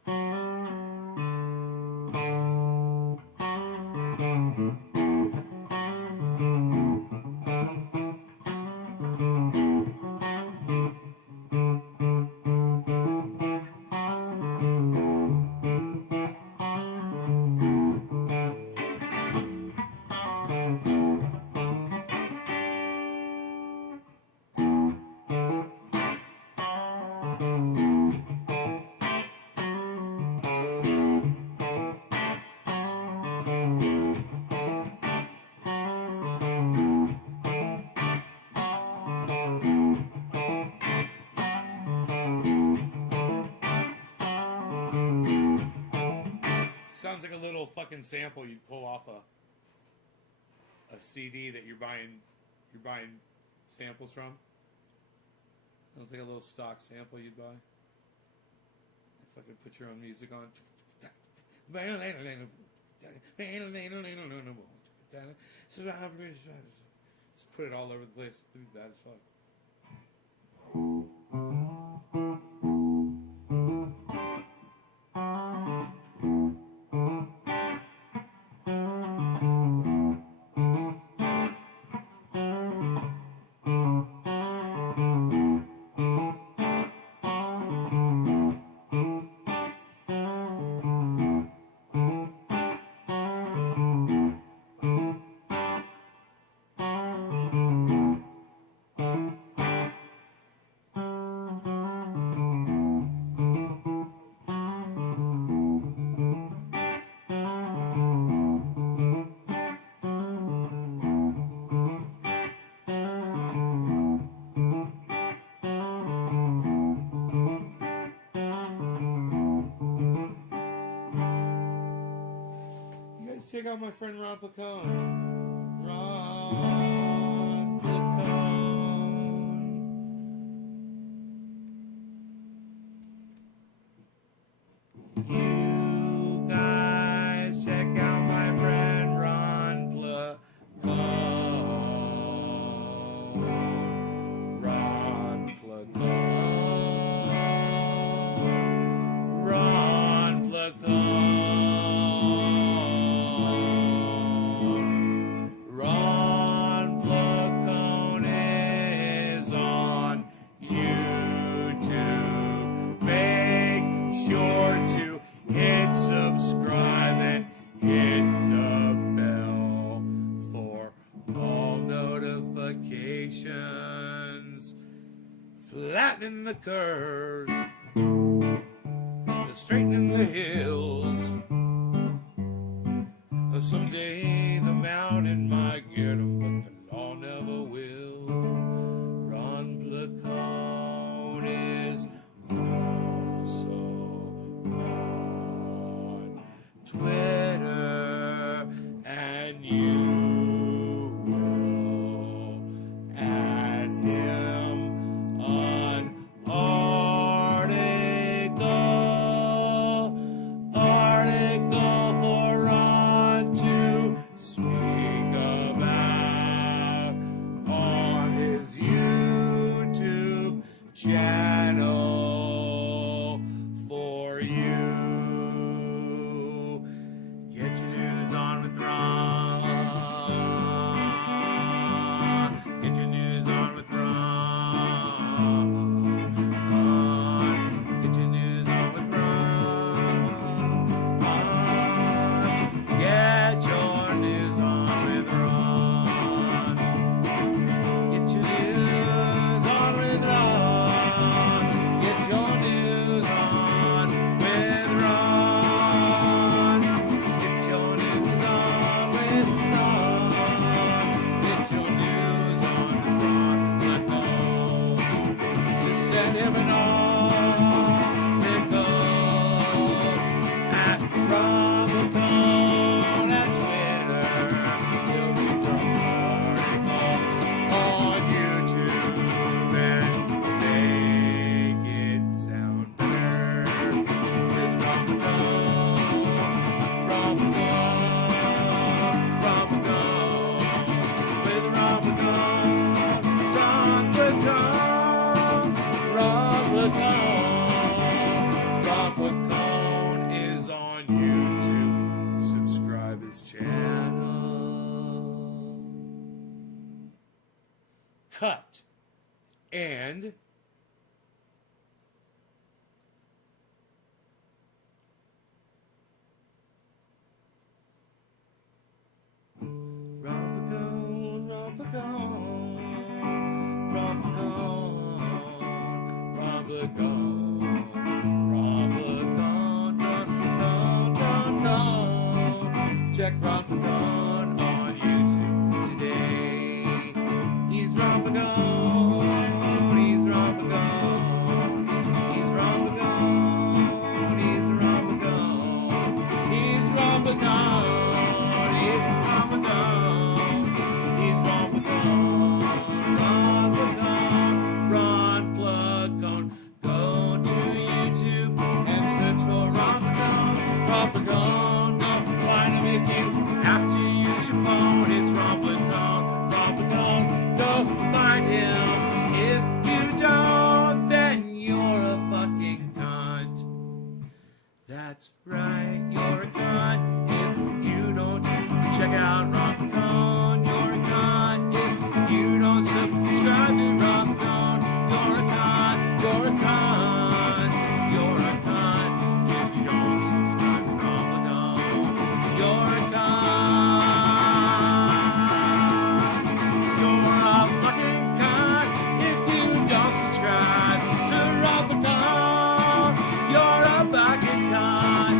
Sounds like a little fucking sample you'd pull off a CD that you're buying samples from. Sounds like a little stock sample you'd buy. If I could put your own music on. Just put it all over the place. It'd be bad as fuck. Check out my friend Ron Placone. Ron Placone. You guys check out my friend Ron Placone. Ron Placone. Ron Placone. Ron flattening the curves, straightening the hills. Someday the mountain might get 'em, but the law never will. Ron Placone is also on Twitter, and you will add him on article for Ron to speak about on his YouTube channel for you. Get your news on with Ron. Get your news on with Ron. Get your news on with Ron. Get your news on with Ron. Get your news on with Ron. Get your news on with Ron. Get your news on with Ron. Get your news on with Ron. Just send him an article at Ron Placone at Twitter. He'll be from article on YouTube and make it sound better. With Ron Placone, Ron Placone, Ron Placone. With Ron Placone, Ron Placone, Ron Placone. Ron Placone is on YouTube. Subscribe his channel. Cut. And Ron Placone, Ron Placone, Ron Placone, Ron Placone, Ron Placone, dun, dun, dun, dun. Check Ron Placone on YouTube today. He's Ron Placone, he's Ron Placone, he's Ron Placone, he's Ron Placone, he's Ron Placone, he's Ron Placone, he's Ron Placone, Ron Placone, Ron Placone. Go to YouTube and search for Ron Placone, Ron Placone. Go find him if you have to use your phone. It's Ron Placone, Ron Placone. Go find him. If you don't, then you're a fucking cunt. That's right, you're a cunt. If you don't check out Ron Placone, you're a cunt. If you don't subscribe to Ron Placone, you're a cunt. You're a cunt. You're a cunt. If you don't subscribe to Ron Placone, you're a cunt. You're a fucking cunt. If you don't subscribe to Ron Placone, you're a fucking cunt.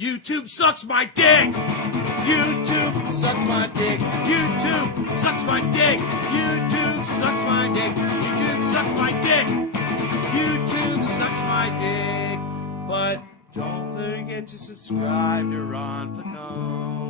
YouTube sucks my dick. YouTube sucks my dick. YouTube sucks my dick. YouTube sucks my dick. YouTube sucks my dick. YouTube sucks my dick. But don't forget to subscribe to Ron Pacone.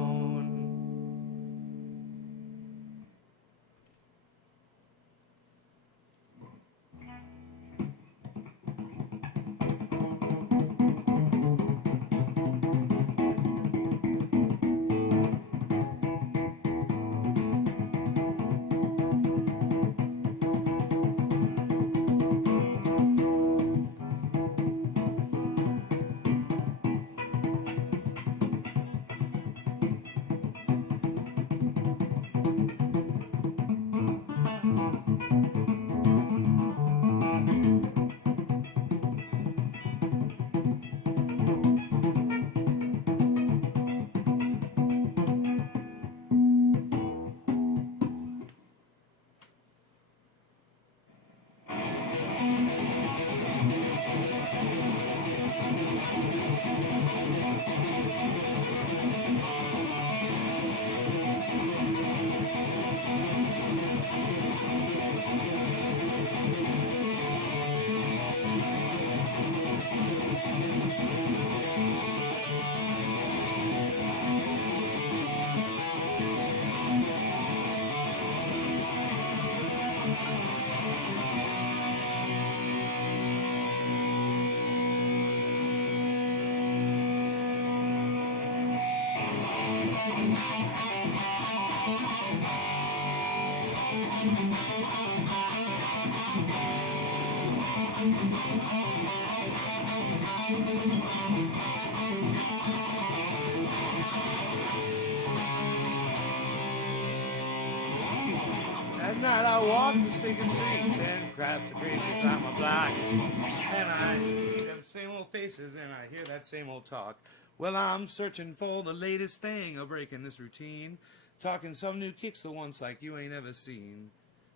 At night I walk the stinking streets and cross the graces on my block, and I see them same old faces and I hear that same old talk. Well, I'm searching for the latest thing, a break in this routine, talking some new kicks, the ones like you ain't ever seen.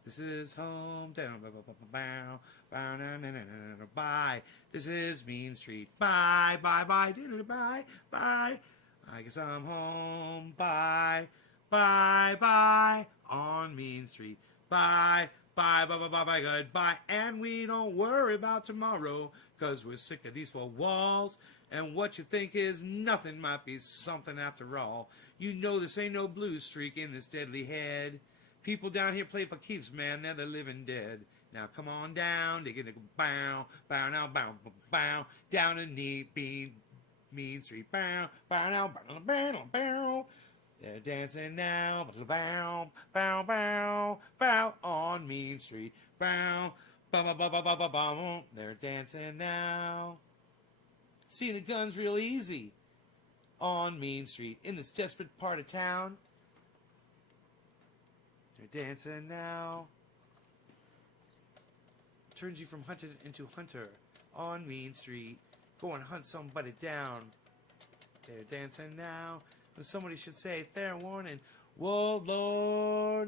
This is hometown, bye. This is Mean Street, bye, bye, bye, diddly, bye, bye. I guess I'm home, bye, bye, bye, on Mean Street, bye, bye, bye, bye, bye, bye, goodbye. And we don't worry about tomorrow, 'cause we're sick of these four walls. And what you think is nothing might be something after all. You know this ain't no blue streak in this deadly head. People down here play for keeps, man, they're the living dead. Now come on down, they get a bow, bow now, bow, bow, down a Mean Street, bow, bow now, bow, bow, bow. They're dancing now, bow, bow, bow, bow, on Mean Street, bow, bow, bow, bow, bow, bow, bow, bow. They're dancing now. Seeing the guns real easy on Mean Street in this desperate part of town. They're dancing now. Turns you from hunter into hunter on Mean Street. Go and hunt somebody down. They're dancing now. When somebody should say, fair warning, whoa, Lord.